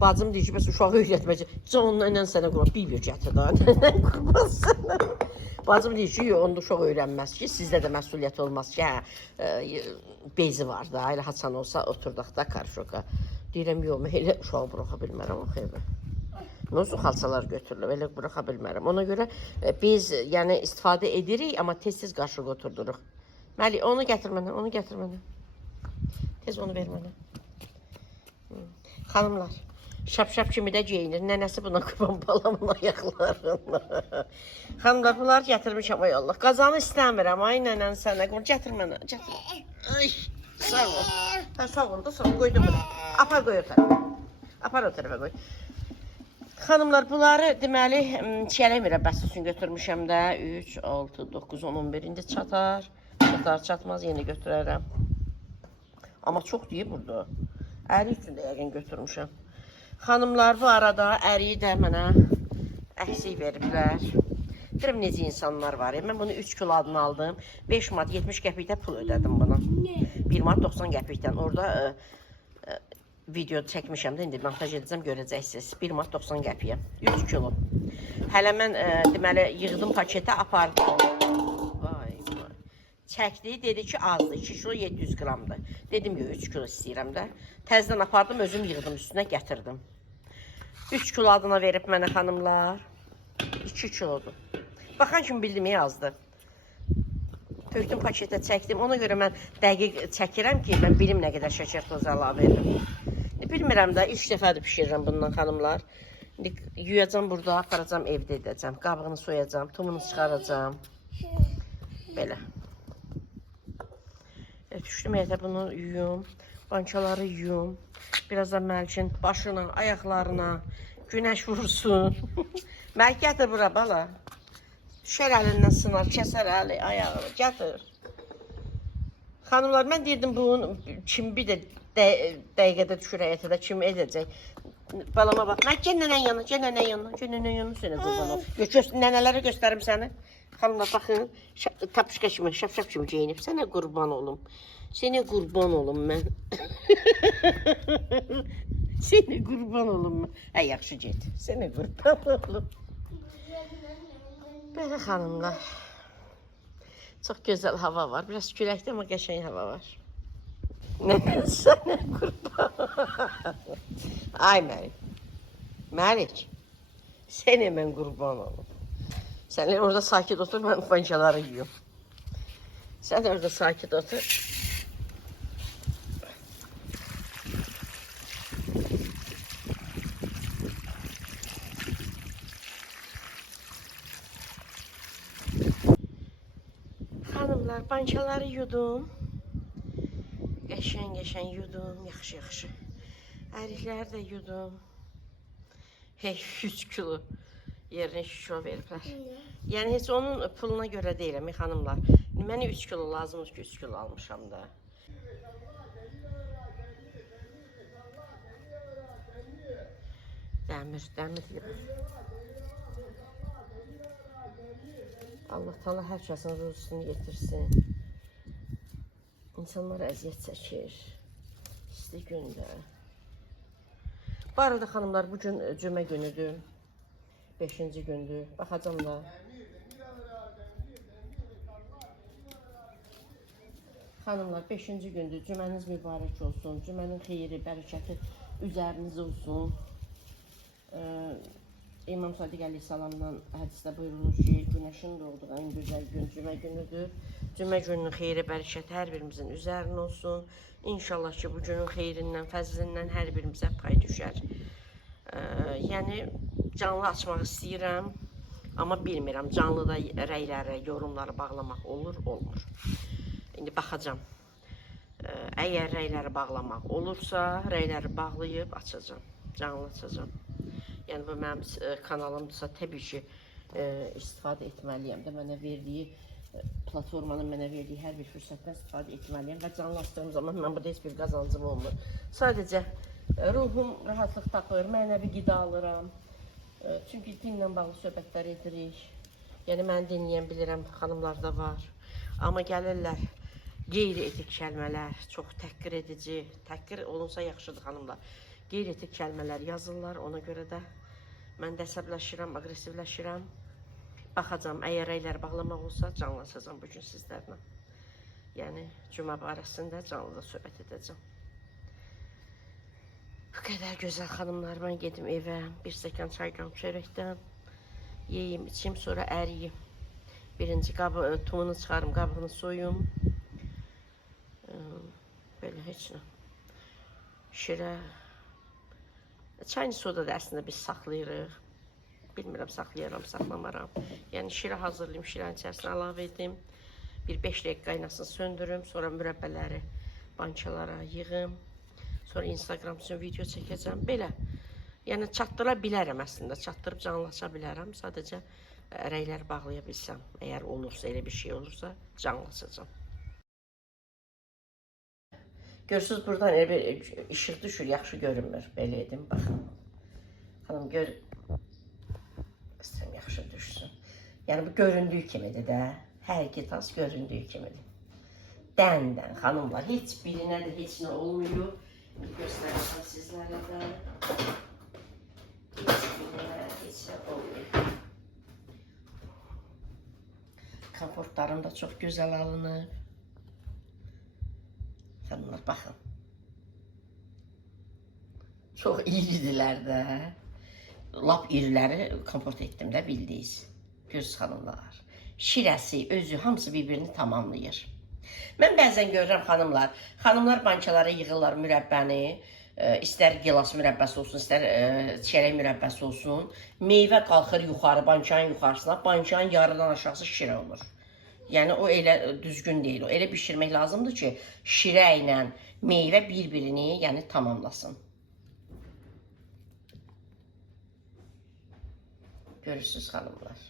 Bacım deyir ki, bəs uşağı öyrətməyəcək. Canla ilə sənə qurban, bir gətir da, nənən qurban sənə. Bacım deyir ki, yox, onda uşaq öyrənməz ki, sizdə də məsuliyyət olmaz ki, bezi var da, elə haçan olsa oturdaq da karşoka. Deyirəm, yox, mən elə uşağı buraxa bilmərəm o xeyri. Nozu xalçalar götürülür, elə buraxa bilmərəm. Ona görə biz yəni istifadə edirik, amma tez-tez qarşıqa oturduruq. Məlik, onu gətir mənə, onu gətir mənə. Tez onu ver mənə. Xanımlar, Şap-şap kimi də geyinir. Nənəsi buna qurban balamın ayaqlarına. Xanımlar, bunlar gətirmişəm, ay Allah. Qazanı istəmirəm, ay nənən sənə. Gətir mənə, gətir. Ay, sağ ol. Hə, sağ ol da, sağ ol. Qoydum bura. Apar qoy o tərəfə. Apar o tərəfə qoy. Xanımlar, bunları deməli çiyələk mürəbbəsi üçün götürmüşəm də. 3, 6, 9, 10, 11 indi çatar. Çatar, çatmaz, yenə götürərəm. Amma çox deyir burada. Əri üçün də yəqin götürmüşəm. Xanımlar, bu arada əriyi də mənə əksik veriblər. Deyirəm, necə insanlar var. Mən bunu 3 kilo adını aldım. 5 manat 70 qəpikdə pul ödədim buna. 1 manat 90 qəpikdən. Orada video çəkmişəm də, indi montaj edəcəm, görəcəksiniz. 1 manat 90 qəpiyə. 3 kilo. Hələ mən deməli yığdım paketə, apardım. Vay vay. Çəkdi, dedi ki azdır. 2 kilo 700 qramdır. Dedim ki 3 kilo istəyirəm də. Təzdən apardım, özüm yığdım, üstünə gətirdim. 3 kilo adına verib mənə xanımlar. 2 kilodur. Baxan kimi bildim, yazdı. Tökdüm paketə, çəkdim. Ona görə mən dəqiq çəkirəm ki, mən bilim nə qədər şəkər tozu əlavə edim. Bilmirəm də, ilk dəfədir pişirirəm bundan xanımlar. İndi yuyacam burada, aparacam evdə edəcəm. Qabığını soyacam, tumunu çıxaracam. Belə. Düşdüm evdə bunu yuyum. Bançaları yuyum. Biraz da Məlikin başına, ayaqlarına günəş vursun. Məlik gətir bura bala. Düşər əlindən sınar, kəsər əli, ayağını, gətir. Xanımlar, mən deyirdim bunun kim bir də dəqiqədə düşür həyətə də kim edəcək. Balama bax, mən gəl nənən yanına, gəl nənən yanına, gəl nənən yanına sənə qurban ol. Nənələrə göstərim səni. Xanımlar, baxın, tapışqa kimi, şap-şap kimi geyinib. Sənə qurban olum. Sənə qurban olum mən. Sənə qurban olum mən. Hə, yaxşı get. Sənə qurban olum. Belə xanımlar. Çox gözəl hava var. Biraz küləkdə, amma qəşəng hava var. Nənən sənə qurban. Ay Məlik. Məlik. Sənə mən qurban olum. Sən orada sakit otur, mən bançaları yiyum. Sən orada sakit otur. Xanımlar, bançaları yudum. Qəşəng yudum, yaxşı. Ərikləri də yudum. Hey, 3 kilo yerinə 2 kilo veriblər. Yəni, heç onun puluna görə deyiləm, xanımlar. Mənə 3 kilo lazımdır ki, 3 kilo almışam da. Dəmir yiyib. Allah Taala hər kəsin ruzusunu yetirsin. İnsanlar əziyyət çəkir. İsti gündə. Bu arada xanımlar, bugün cümə günüdür. 5-ci gündür. Baxacam da. Xanımlar, 5-ci gündür. Cüməniz mübarək olsun. Cümənin xeyri, bərəkəti üzəriniz olsun. İmam Sadiq Əleyhissalamdan hədisdə buyurulur ki, günəşin doğduğu ən gözəl gün cümə günüdür. Cümə gününün xeyri, bərəkəti hər birimizin üzərinə olsun. İnşallah ki, bu günün xeyrindən, fəzlindən hər birimizə pay düşər. Yəni, canlı açmaq istəyirəm, amma bilmirəm, canlıda rəyləri, yorumları bağlamaq olur, olmur. İndi baxacam. Əgər rəyləri bağlamaq olursa, rəyləri bağlayıb açacam, canlı açacam. Yəni, bu mənim kanalımdırsa, təbii ki, istifadə etməliyəm də, mənə verdiyi, platformanın mənə verdiyi hər bir fürsətdən istifadə etməliyəm və canlı açdığım zaman mən burada heç bir qazancım olmur. Sadəcə ruhum rahatlıq tapır, mənəvi qida alıram. Çünki dinlə bağlı söhbətlər edirik. Yəni, mən dinləyən bilirəm, xanımlar da var. Amma gəlirlər, qeyri-etik kəlmələr, çox təhqir edici, təhqir olunsa yaxşıdır xanımlar. Qeyri-etik kəlmələr yazırlar, ona görə də mən də əsəbləşirəm, aqressivləşirəm. Baxacam, əgər rəyləri bağlamaq olsa, canlı açacam bugün sizlərlə. Yəni, cümə barəsində canlıda söhbət edəcəm. Bu qədər gözəl xanımlar, mən gedim evə, bir stəkan çayqam çörəkdən, yeyim, içim, sonra əriyim. Birinci tumunu çıxarım, qabığını soyum. Belə heç nə. Şirə. Çayını soda da əslində biz saxlayırıq. Bilmirəm, saxlayaram, saxlamaram. Yəni şirə hazırlayım, şirənin içərisinə əlavə edim. Bir 5 dəqiqə qaynasın, söndürüm. Sonra mürəbbələri bankalara yığım. Sonra Instagram üçün video çəkəcəm. Belə. Yəni çatdıra bilərəm əslində. Çatdırıb canlılaşa bilərəm. Sadəcə rəyləri bağlaya bilsəm. Əgər olursa, elə bir şey olursa canlılaşacam. Görürsünüz, buradan elə bir işıq düşür, yaxşı görünmür. Belə edim, baxın. Xanım, gör... İstəyirəm, yaxşı düşsün. Yəni, bu göründüyü kimidir də. Hər iki tas göründüyü kimidir. Dən-dən, xanımlar. Heç birinə də heç nə olmuyor. Bir göstərəcəm sizlərlə də. Heç birinə heç nə olmuyor. Komfortlarım da çox gözəl alınır. Xanımlar, baxın. Çox iridirlər də. Lap iriləri komport etdim də, bildiniz. Göz xanımlar. Şirəsi, özü, hamısı bir-birini tamamlayır. Mən bəzən görürəm xanımlar. Xanımlar bankalara yığırlar mürəbbəni. İstər gilas mürəbbəsi olsun, istər çərək mürəbbəsi olsun. Meyvə qalxır yuxarı, bankanın yuxarısına. Bankanın yarıdan aşağısı şirə olur. Yəni o elə düzgün deyil. O elə bişirmək lazımdır ki, şirə ilə meyvə bir-birini, yəni tamamlasın. Görürsünüz xanımlar.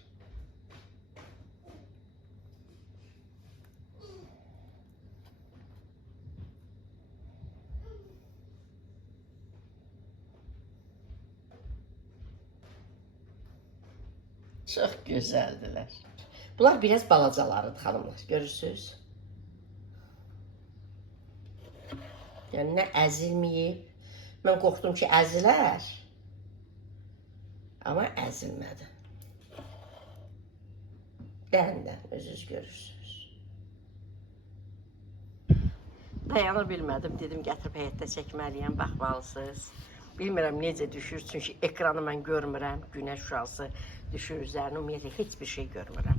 Çox gözəldilər. Bunlar biraz balacalarıdır xanımlar. Görürsünüz. Yəni nə əzilməyib. Mən qorxdum ki, əzilər. Amma əzilmədi. Dən-dən özünüz görürsünüz. Dayana bilmədim, dedim gətirib həyətdə çəkməliyəm, baxmalısınız. Bilmirəm necə düşür, çünki ekranı mən görmürəm, günəş şüası düşür üzərinə, ümumiyyətlə heç bir şey görmürəm.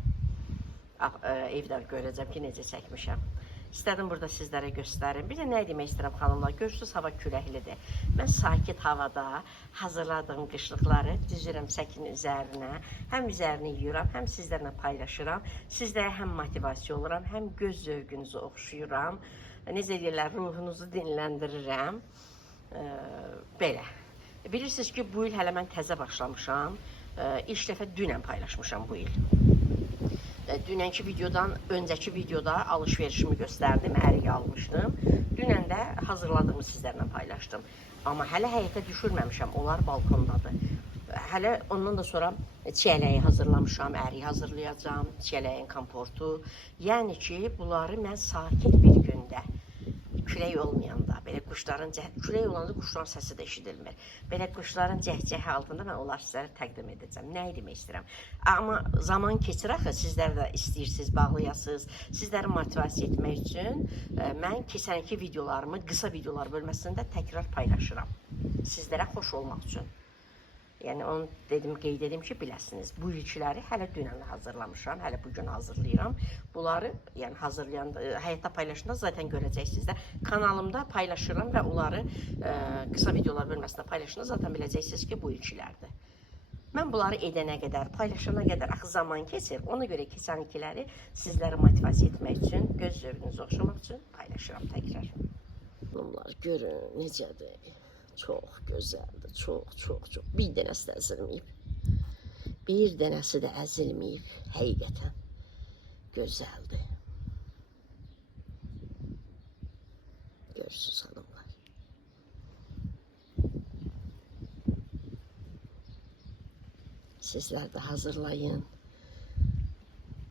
Evdə görəcəm ki, necə çəkmişəm. İstədim burada sizlərə göstərim. Bir də nə demək istəyirəm xanımlar, görürsünüz hava küləklidir. Mən sakit havada hazırladığım qışlıqları düzürəm səkinin üzərinə. Həm üzərini yuyuram, həm sizlərlə paylaşıram. Sizlərə həm motivasiya oluram, həm göz zövqünüzü oxşuyuram. Necə deyirlər, ruhunuzu dinləndirirəm. Belə. Bilirsiniz ki, bu il hələ mən təzə başlamışam. İlk dəfə dünən paylaşmışam bu il. Dünənki videodan, öncəki videoda alışverişimi göstərdim, ərik almışdım. Dünən də hazırladığımı sizlərlə paylaşdım. Amma hələ həyətə düşürməmişəm, onlar balkondadır. Hələ ondan da sonra çiyələyi hazırlamışam, ərik hazırlayacağım, çiyələyin komportu. Yəni ki, bunları mən sakit bir gündə, külək olmayanda, belə quşların, külək olanda quşların səsi də eşidilmir. Belə quşların cəhcəhi altında mən onları sizlərə təqdim edəcəm. Nə demək istəyirəm? Amma zaman keçir axı, sizlər də istəyirsiniz, bağlayasınız. Sizləri motivasiya etmək üçün mən keçənki videolarımı qısa videolar bölməsində təkrar paylaşıram. Sizlərə xoş olmaq üçün. Yəni onu dedim, qeyd edim ki, biləsiniz. Bu ilkiləri hələ dünən hazırlamışam, hələ bugün hazırlayıram. Bunları, yəni hazırlayanda, həyatda paylaşında zaten görəcəksiniz də. Kanalımda paylaşıram və onları qısa videolar bölməsində paylaşında zaten biləcəksiniz ki, bu ilkilərdir. Mən bunları edənə qədər, paylaşana qədər axı zaman keçir. Ona görə keçən ilkiləri sizləri motivasiya etmək üçün, göz zövqünüzü oxşamaq üçün paylaşıram təkrar. Bunlar görün, necədir? Çox gözəldir, çox. Bir dənəsi də əzilməyib. Bir dənəsi də əzilməyib, həqiqətən. Gözəldir. Görürsünüz xanımlar. Sizlər də hazırlayın.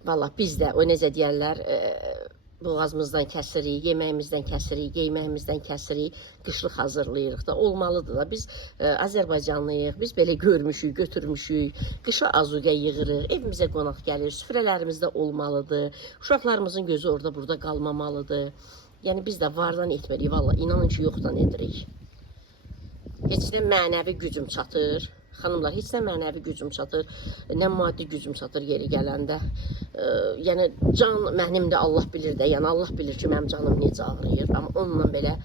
Valla biz də, o necə deyərlər, boğazımızdan kəsirik, yeməyimizdən kəsirik, geyməyimizdən kəsirik, qışlıq hazırlayırıq da, olmalıdır da. Biz Azərbaycanlıyıq, biz belə görmüşük, götürmüşük, qışa azuqə yığırıq, evimizə qonaq gəlir, süfrələrimizdə olmalıdır, uşaqlarımızın gözü orada burada qalmamalıdır. Yəni biz də vardan etmirik, valla inanın ki, yoxdan edirik. Heç də mənəvi gücüm çatır. Xanımlar, heç nə mənəvi gücüm çatır, nə maddi gücüm çatır yeri gələndə. Yəni, can mənim də Allah bilir də, yəni Allah bilir ki, mənim canım necə ağrıyır. Amma onunla belə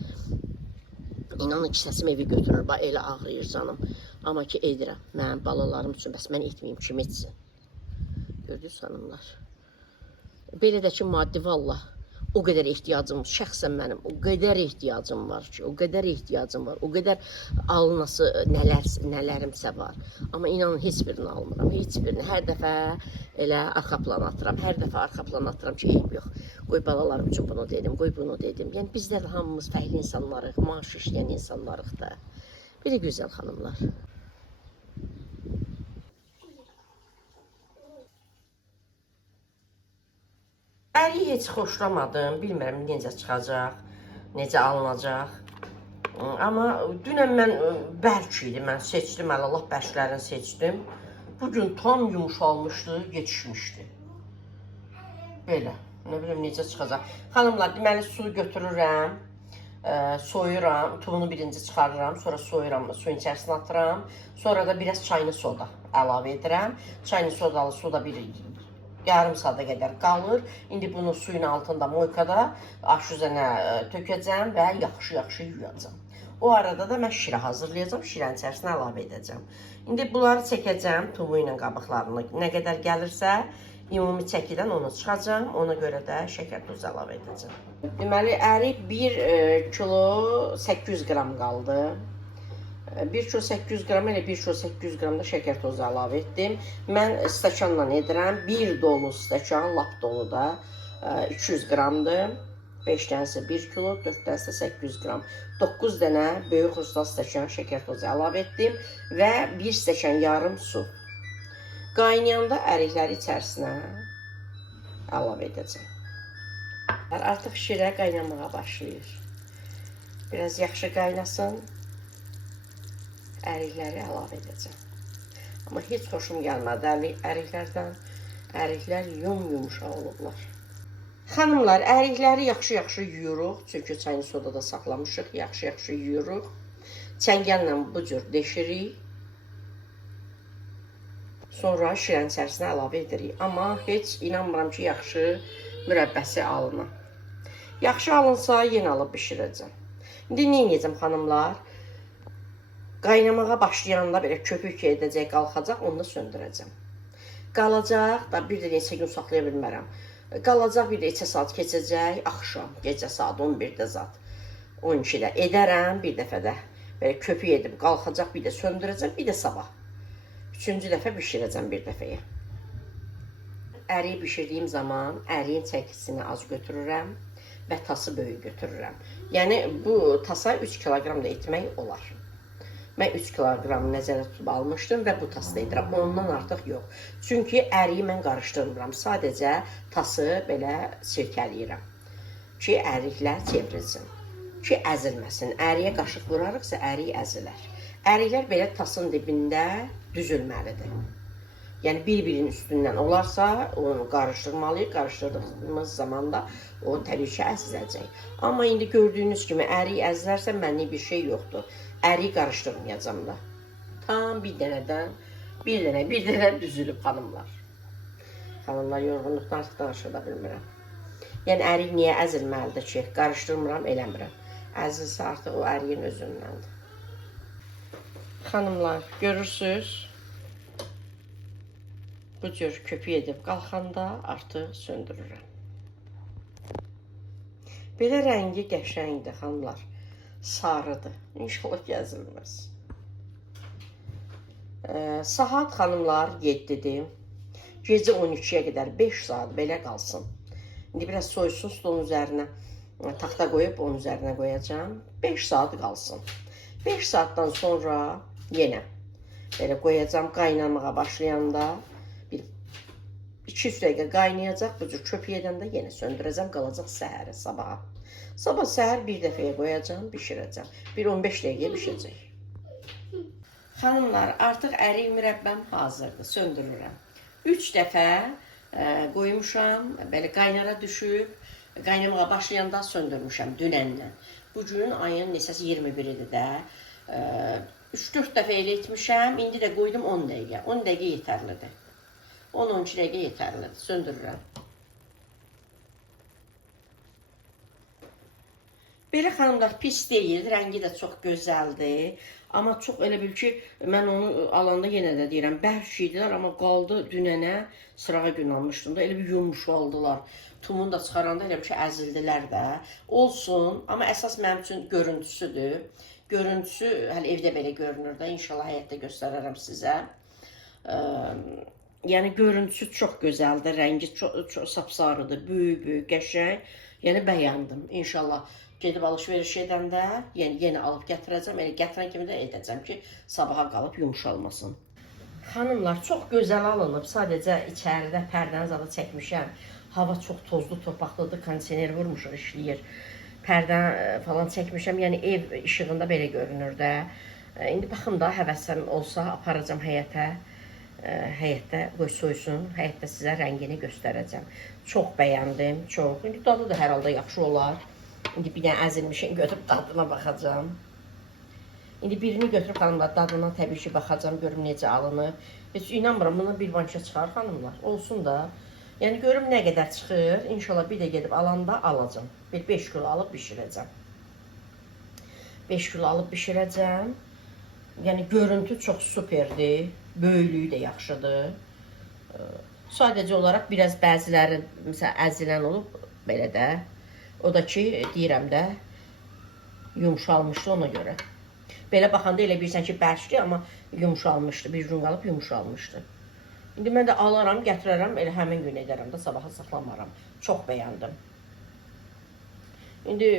İnanın ki səsim evi götürür, bax elə ağrıyır canım. Amma ki edirəm, mənim balalarım üçün, bəs mən etməyim, kim etsin? Gördünüz hanımlar. Belə də ki, maddi valla o qədər ehtiyacım, şəxsən mənim o qədər ehtiyacım var ki, o qədər ehtiyacım var, o qədər alınası nələrimsə var. Amma inanın heç birini almıram, heç birini. Hər dəfə elə arxa plan atıram, hər dəfə arxa plan atıram ki, eyim yox. Qoy balalarım üçün bunu dedim, qoy bunu dedim. Yəni bizlər hamımız fərqli insanlarıq, maaş işləyən insanlarıq da. Belə gözəl xanımlar. Əriyi heç xoşlamadım, bilmirəm necə çıxacaq, necə alınacaq. Amma dünən mən bərk idi, mən seçdim, Allah bərklərini seçdim. Bugün tam yumuşalmışdı, yetişmişdi. Belə, nə bilim necə çıxacaq. Xanımlar, deməli su götürürəm, soyuram, tuzunu birinci çıxarıram, sonra soyuram, suyun içərisinə atıram. Sonra da biraz çayını soda əlavə edirəm. Çayını sodalı suda bir yarım saata qədər qalır. İndi bunu suyun altında, moykada aş üzərinə tökəcəm və yaxşı-yaxşı yuyacam. O arada da mən şirə hazırlayacam, şirənin içərisinə əlavə edəcəm. İndi bunları çəkəcəm, tumu ilə qabıqlarını nə qədər gəlirsə, ümumi çəkidən onu çıxacam, ona görə də şəkər tozu əlavə edəcəm. Deməli, əri 1 kilo 800 qram qaldı. 1 kilo 800 qram ilə 1 kilo 800 qram da şəkər tozu əlavə etdim. Mən stəkanla edirəm. 1 dolu stəkan, lap dolu da 200 qramdır. 5 dənəsi 1 kilo, 4 dənəsi 800 qram. 9 dənə böyük xurda stəkan şəkər tozu əlavə etdim və 1 stəkan yarım su. Qaynayanda ərikləri içərisinə əlavə edəcəm. Artıq şirə qaynamağa başlayır. Biraz yaxşı qaynasın. Ərikləri əlavə edəcəm. Amma heç xoşum gəlmədi əriklərdən. Əriklər yumuşaq olublar. Xanımlar, ərikləri yaxşı-yaxşı yuyuruq. Çünki çayını sodada saxlamışıq. Yaxşı-yaxşı yuyuruq. Çəngəllə bu cür deşirik. Sonra şirənin içərisinə əlavə edirik. Amma heç inanmıram ki, yaxşı mürəbbəsi alına. Yaxşı alınsa, yenə alıb bişirəcəm. İndi nə edəcəm xanımlar? Qaynamağa başlayanda belə köpük edəcək, qalxacaq, onu da söndürəcəm. Qalacaq, da bir də neçə gün saxlaya bilmərəm. Qalacaq, bir də 2 saat keçəcək, axşam, gecə saat 11-də zat. 12-də edərəm, bir dəfə də belə köpük edib qalxacaq, bir də söndürəcəm, bir də sabah. 3-cü dəfə bişirəcəm bir dəfəyə. Əriyi bişirdiyim zaman əriyin çəkisini az götürürəm və tası böyük götürürəm. Yəni, bu tasa 3 kiloqram da etmək olar. Mən 3 kiloqram nəzərə tutub almışdım və bu tasda edirəm. Ondan artıq yox. Çünki əriyi mən qarışdırmıram. Sadəcə tası belə sirkələyirəm. Ki, əriklər çevrilsin. Ki, əzilməsin. Əriyə qaşıq vurarıqsa, ərik əzilər. Əriklər belə tasın dibində düzülməlidir. Yəni, bir-birinin üstündən olarsa, onu qarışdırmalıyıq. Qarışdırdığımız zaman da o təbii ki, əziləcək. Amma indi gördüyünüz kimi, ərik əzilərsə, mənlik bir şey yoxdur. Əriyi qarışdırmayacam da. Tam bir dənə düzülüb xanımlar. Xanımlar yorğunluqdan artıq danışa da bilmirəm. Yəni, ərik niyə əzilməlidir ki? Qarışdırmıram, eləmirəm. Əzilsə artıq o əriyin özündəndir. Xanımlar, görürsünüz? Bu cür köpük edib qalxanda artıq söndürürəm. Belə rəngi qəşəngdir xanımlar. Sarıdır. İnşallah gəzilməz. Saat xanımlar 7-dir. Gecə 12-yə qədər 5 saat belə qalsın. İndi biraz soysun stolun üzərinə. Taxta qoyub onun üzərinə qoyacağım. 5 saat qalsın. 5 saatdan sonra yenə belə qoyacağım qaynamağa başlayanda. 2-3 dəqiqə qaynayacaq. Bu cür köpük edəndə yenə söndürəcəm. Qalacaq səhəri, sabaha. Sabah səhər bir dəfəyə qoyacam, bişirəcəm. Bir 15 dəqiqəyə bişəcək. Xanımlar, artıq ərik mürəbbəm hazırdır, söndürürəm. 3 dəfə qoymuşam, belə qaynara düşüb, qaynamağa başlayanda söndürmüşəm dünəndən. Bugün ayın neçəsi 21-idir də. 3-4 dəfə elə etmişəm, indi də qoydum 10 dəqiqə. 10 dəqiqə yetərlidir. 10-12 dəqiqə yetərlidir, söndürürəm. Belə xanımlar pis deyil, rəngi də çox gözəldir. Amma çox elə bil ki, mən onu alanda yenə də deyirəm, bərk idilər, amma qaldı dünənə, sırağa gün almışdım da, elə bir yumuşaldılar. Tumunu da çıxaranda elə bir ki, əzildilər də. Olsun, amma əsas mənim üçün görüntüsüdür. Görüntüsü hələ evdə belə görünür də, inşallah həyətdə göstərərəm sizə. Yəni görüntüsü çox gözəldir, rəngi çox sapsarıdır, böyük, qəşəng. Yəni bəyəndim, inşallah. Gedib alış-veriş edəndə yenə alıb gətirəcəm. Elə gətirən kimi də edəcəm ki, sabaha qalıb yumuşalmasın. Xanımlar, çox gözəl alınıb. Sadəcə içəridə pərdəni zada çəkmişəm. Hava çox tozlu, torpaqlıdır, kondisioner vurmuşuq, işləyir. Pərdən falan çəkmişəm. Yəni ev işığında belə görünür də. İndi baxım da həvəsəm olsa aparacam həyətə. Həyətdə qoy soysun. Həyətdə sizə rəngini göstərəcəm. Çox bəyəndim, çox. İndi dadı da hər halda yaxşı olar. İndi bir dənə əzilmişin götürüb dadına baxacam. İndi birini götürüb xanımlar dadına təbii ki baxacam, görüm necə alınır. Heç inanmıram, buna bir bança çıxar xanımlar. Olsun da. Yəni görüm nə qədər çıxır. İnşallah bir də gedib alanda alacam. Bir 5 kilo alıb bişirəcəm. 5 kilo alıb bişirəcəm. Yəni görüntü çox superdir. Böyüklüyü də yaxşıdır. Sadəcə olaraq biraz bəziləri məsələn əzilən olub belə də. O da ki, deyirəm də, yumuşalmışdı ona görə. Belə baxanda elə bilirsən ki, bərkdir, amma yumuşalmışdı. Bir gün qalıb yumuşalmışdı. İndi mən də alaram, gətirərəm, elə həmin gün edərəm də, sabaha saxlamaram. Çox bəyəndim. İndi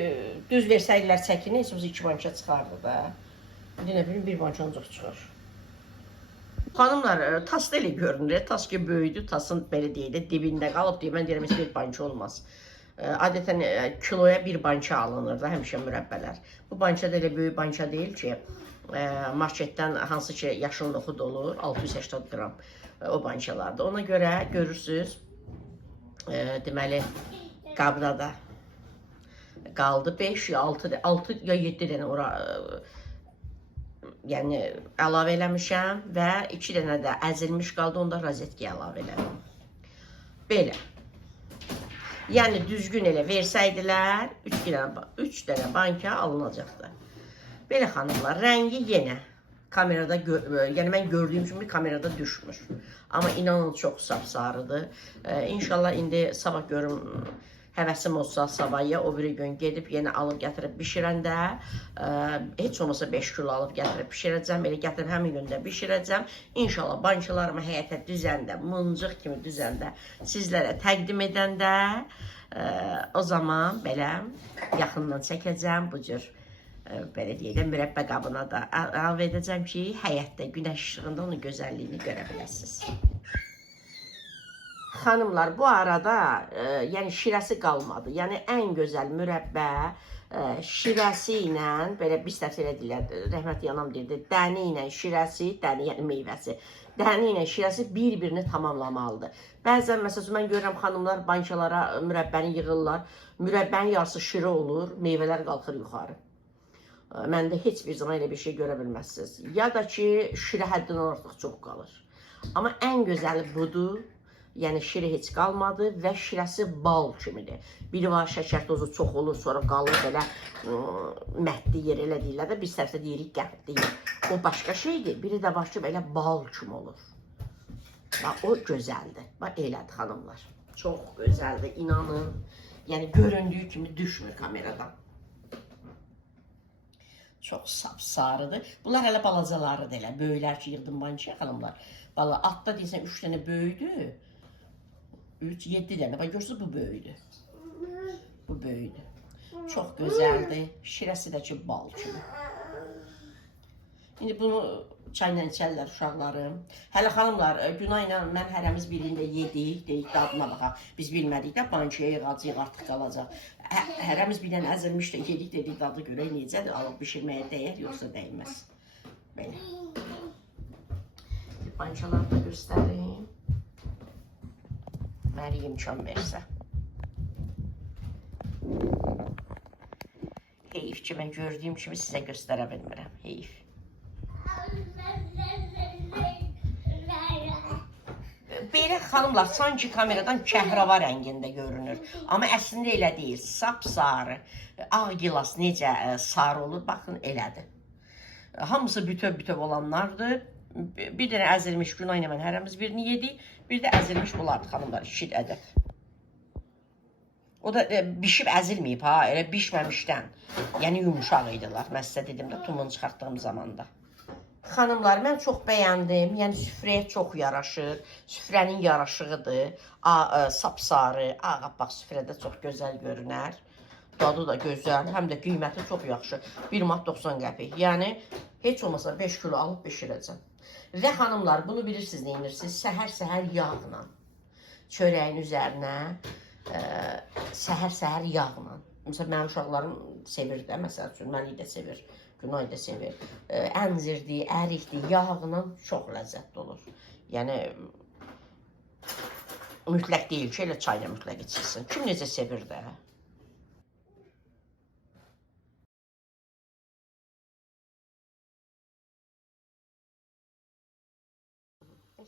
düz versəydilər çəkini, heç olsa 2 bança çıxardı da. İndi nə bilim, 1 bança ancaq çıxar. Xanımlar, tas da elə görünür. Tas ki, böyüdü, tasın belə deyil də, dibində qalıb deyə mən deyirəm, heç bir bança olmaz. Adətən kiloya 1 bança alınır da həmişə mürəbbələr. Bu bança da elə böyük bança deyil ki, marketdən hansı ki yaşıllığı da olur, 680 qram o bançalarda. Ona görə görürsünüz, deməli, qabda da qaldı 5 ya 6 ya 7 dənə ora yəni əlavə eləmişəm və 2 dənə də əzilmiş qaldı, onda rozetkaya əlavə elədim. Belə. Yəni düzgün elə versəydilər 3 dənə banka alınacaqdı. Belə xanımlar, rəngi yenə kamerada, yəni mən gördüyüm kimi kamerada düşmür. Amma inanın çox sapsarıdır. İnşallah indi sabah görüm, həvəsim olsa sabahya o biri gün gedib yenə alıb gətirib bişirəndə heç olmasa 5 kilo alıb gətirib bişirəcəm. Elə gətirib həmin gündə bişirəcəm. İnşallah bankalarımı həyətə düzəndə, mıncıq kimi düzəndə sizlərə təqdim edəndə o zaman belə yaxından çəkəcəm bu cür belə deyək də mürəbbə qabına da əlavə edəcəm ki, həyətdə günəş işığında onun gözəlliyini görə biləsiniz. Xanımlar, bu arada yəni şirəsi qalmadı. Yəni ən gözəl mürəbbə şirəsi ilə, belə bir dəfə elə deyirlər, rəhmətli anam deyirdi, dəni ilə şirəsi, dəni yəni meyvəsi, dəni ilə şirəsi bir-birini tamamlamalıdır. Bəzən məsələn mən görürəm xanımlar bankalara mürəbbəni yığırlar, mürəbbənin yarısı şirə olur, meyvələr qalxır yuxarı. Məndə heç bir zaman elə bir şey görə bilməzsiniz. Ya da ki, şirə həddindən artıq çox qalır. Amma ən gözəli budur. Yəni şiri heç qalmadı və şirəsi bal kimidir. Biri var, şəkər tozu çox olur, sonra qalır belə məhdi yer elə deyirlər də, biz tərəfdə deyirik qəhd deyil. O başqa şeydir, biri də var ki, belə bal kimi olur. Bax, o gözəldir. Bax, elədir xanımlar. Çox gözəldir, inanın. Yəni göründüyü kimi düşmür kameradan. Çox sapsarıdır. Bunlar hələ balacalarıdır elə, böyüklər ki, yığdım bankaya xanımlar. Valla atda deyirsən 3 dənə böyüdü. 3-7 dənə. Bax, görürsünüz, bu böyüdü. Bu böyüdü. Çox gözəldir. Şirəsi də ki, bal kimi. İndi bunu çayla içərlər uşaqlarım. Hələ xanımlar, Günay ilə mən hərəmiz birində yedik, deyik, dadına baxaq. Biz bilmədik də, bankaya yığacaq, artıq qalacaq. Hərəmiz bir dənə əzilmiş də yedik, dedik, dadı görək necədir, alıb bişirməyə dəyər, yoxsa dəyməz. Belə. Bankaları da göstərim. Mənə imkan versə. Heyif ki, mən gördüyüm kimi sizə göstərə bilmirəm. Heyif. Belə xanımlar, sanki kameradan kəhrava rəngində görünür görünür. Amma əslində elə deyil. Sapsarı. Ağ gilas necə sarı olur, baxın elədir. Hamısı bütöv-bütöv olanlardır. Bir dənə əzilmiş Günay ilə mən hərəmiz birini yedik. Bir də əzilmiş bulardı xanımlar, 2 ədəd. O da bişib əzilməyib ha, elə bişməmişdən. Yəni yumuşaq idilər. Mən sizə dedim də tumunu çıxartdığım zamanda. Xanımlar, mən çox bəyəndim. Yəni süfrəyə çox yaraşır. Süfrənin yaraşığıdır. Sapsarı, ağappaq süfrədə çox gözəl görünər. Dadı da gözəl, həm də qiyməti çox yaxşı. 1 manat 90 qəpik. Yəni heç olmasa 5 kilo alıb bişirəcəm. Və xanımlar, bunu bilirsiniz, nə edirsiniz? Səhər-səhər yağla, çörəyin üzərinə, səhər-səhər yağla. Məsələn, mənim uşaqlarım sevir də, məsəl üçün, məni də sevir, Günay da sevir. Əncirdir, ərikdir, yağla çox ləzzətli olur. Yəni, mütləq deyil ki, elə çayla mütləq içilsin. Kim necə sevir də?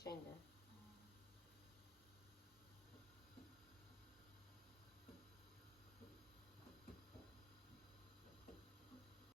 Şimdi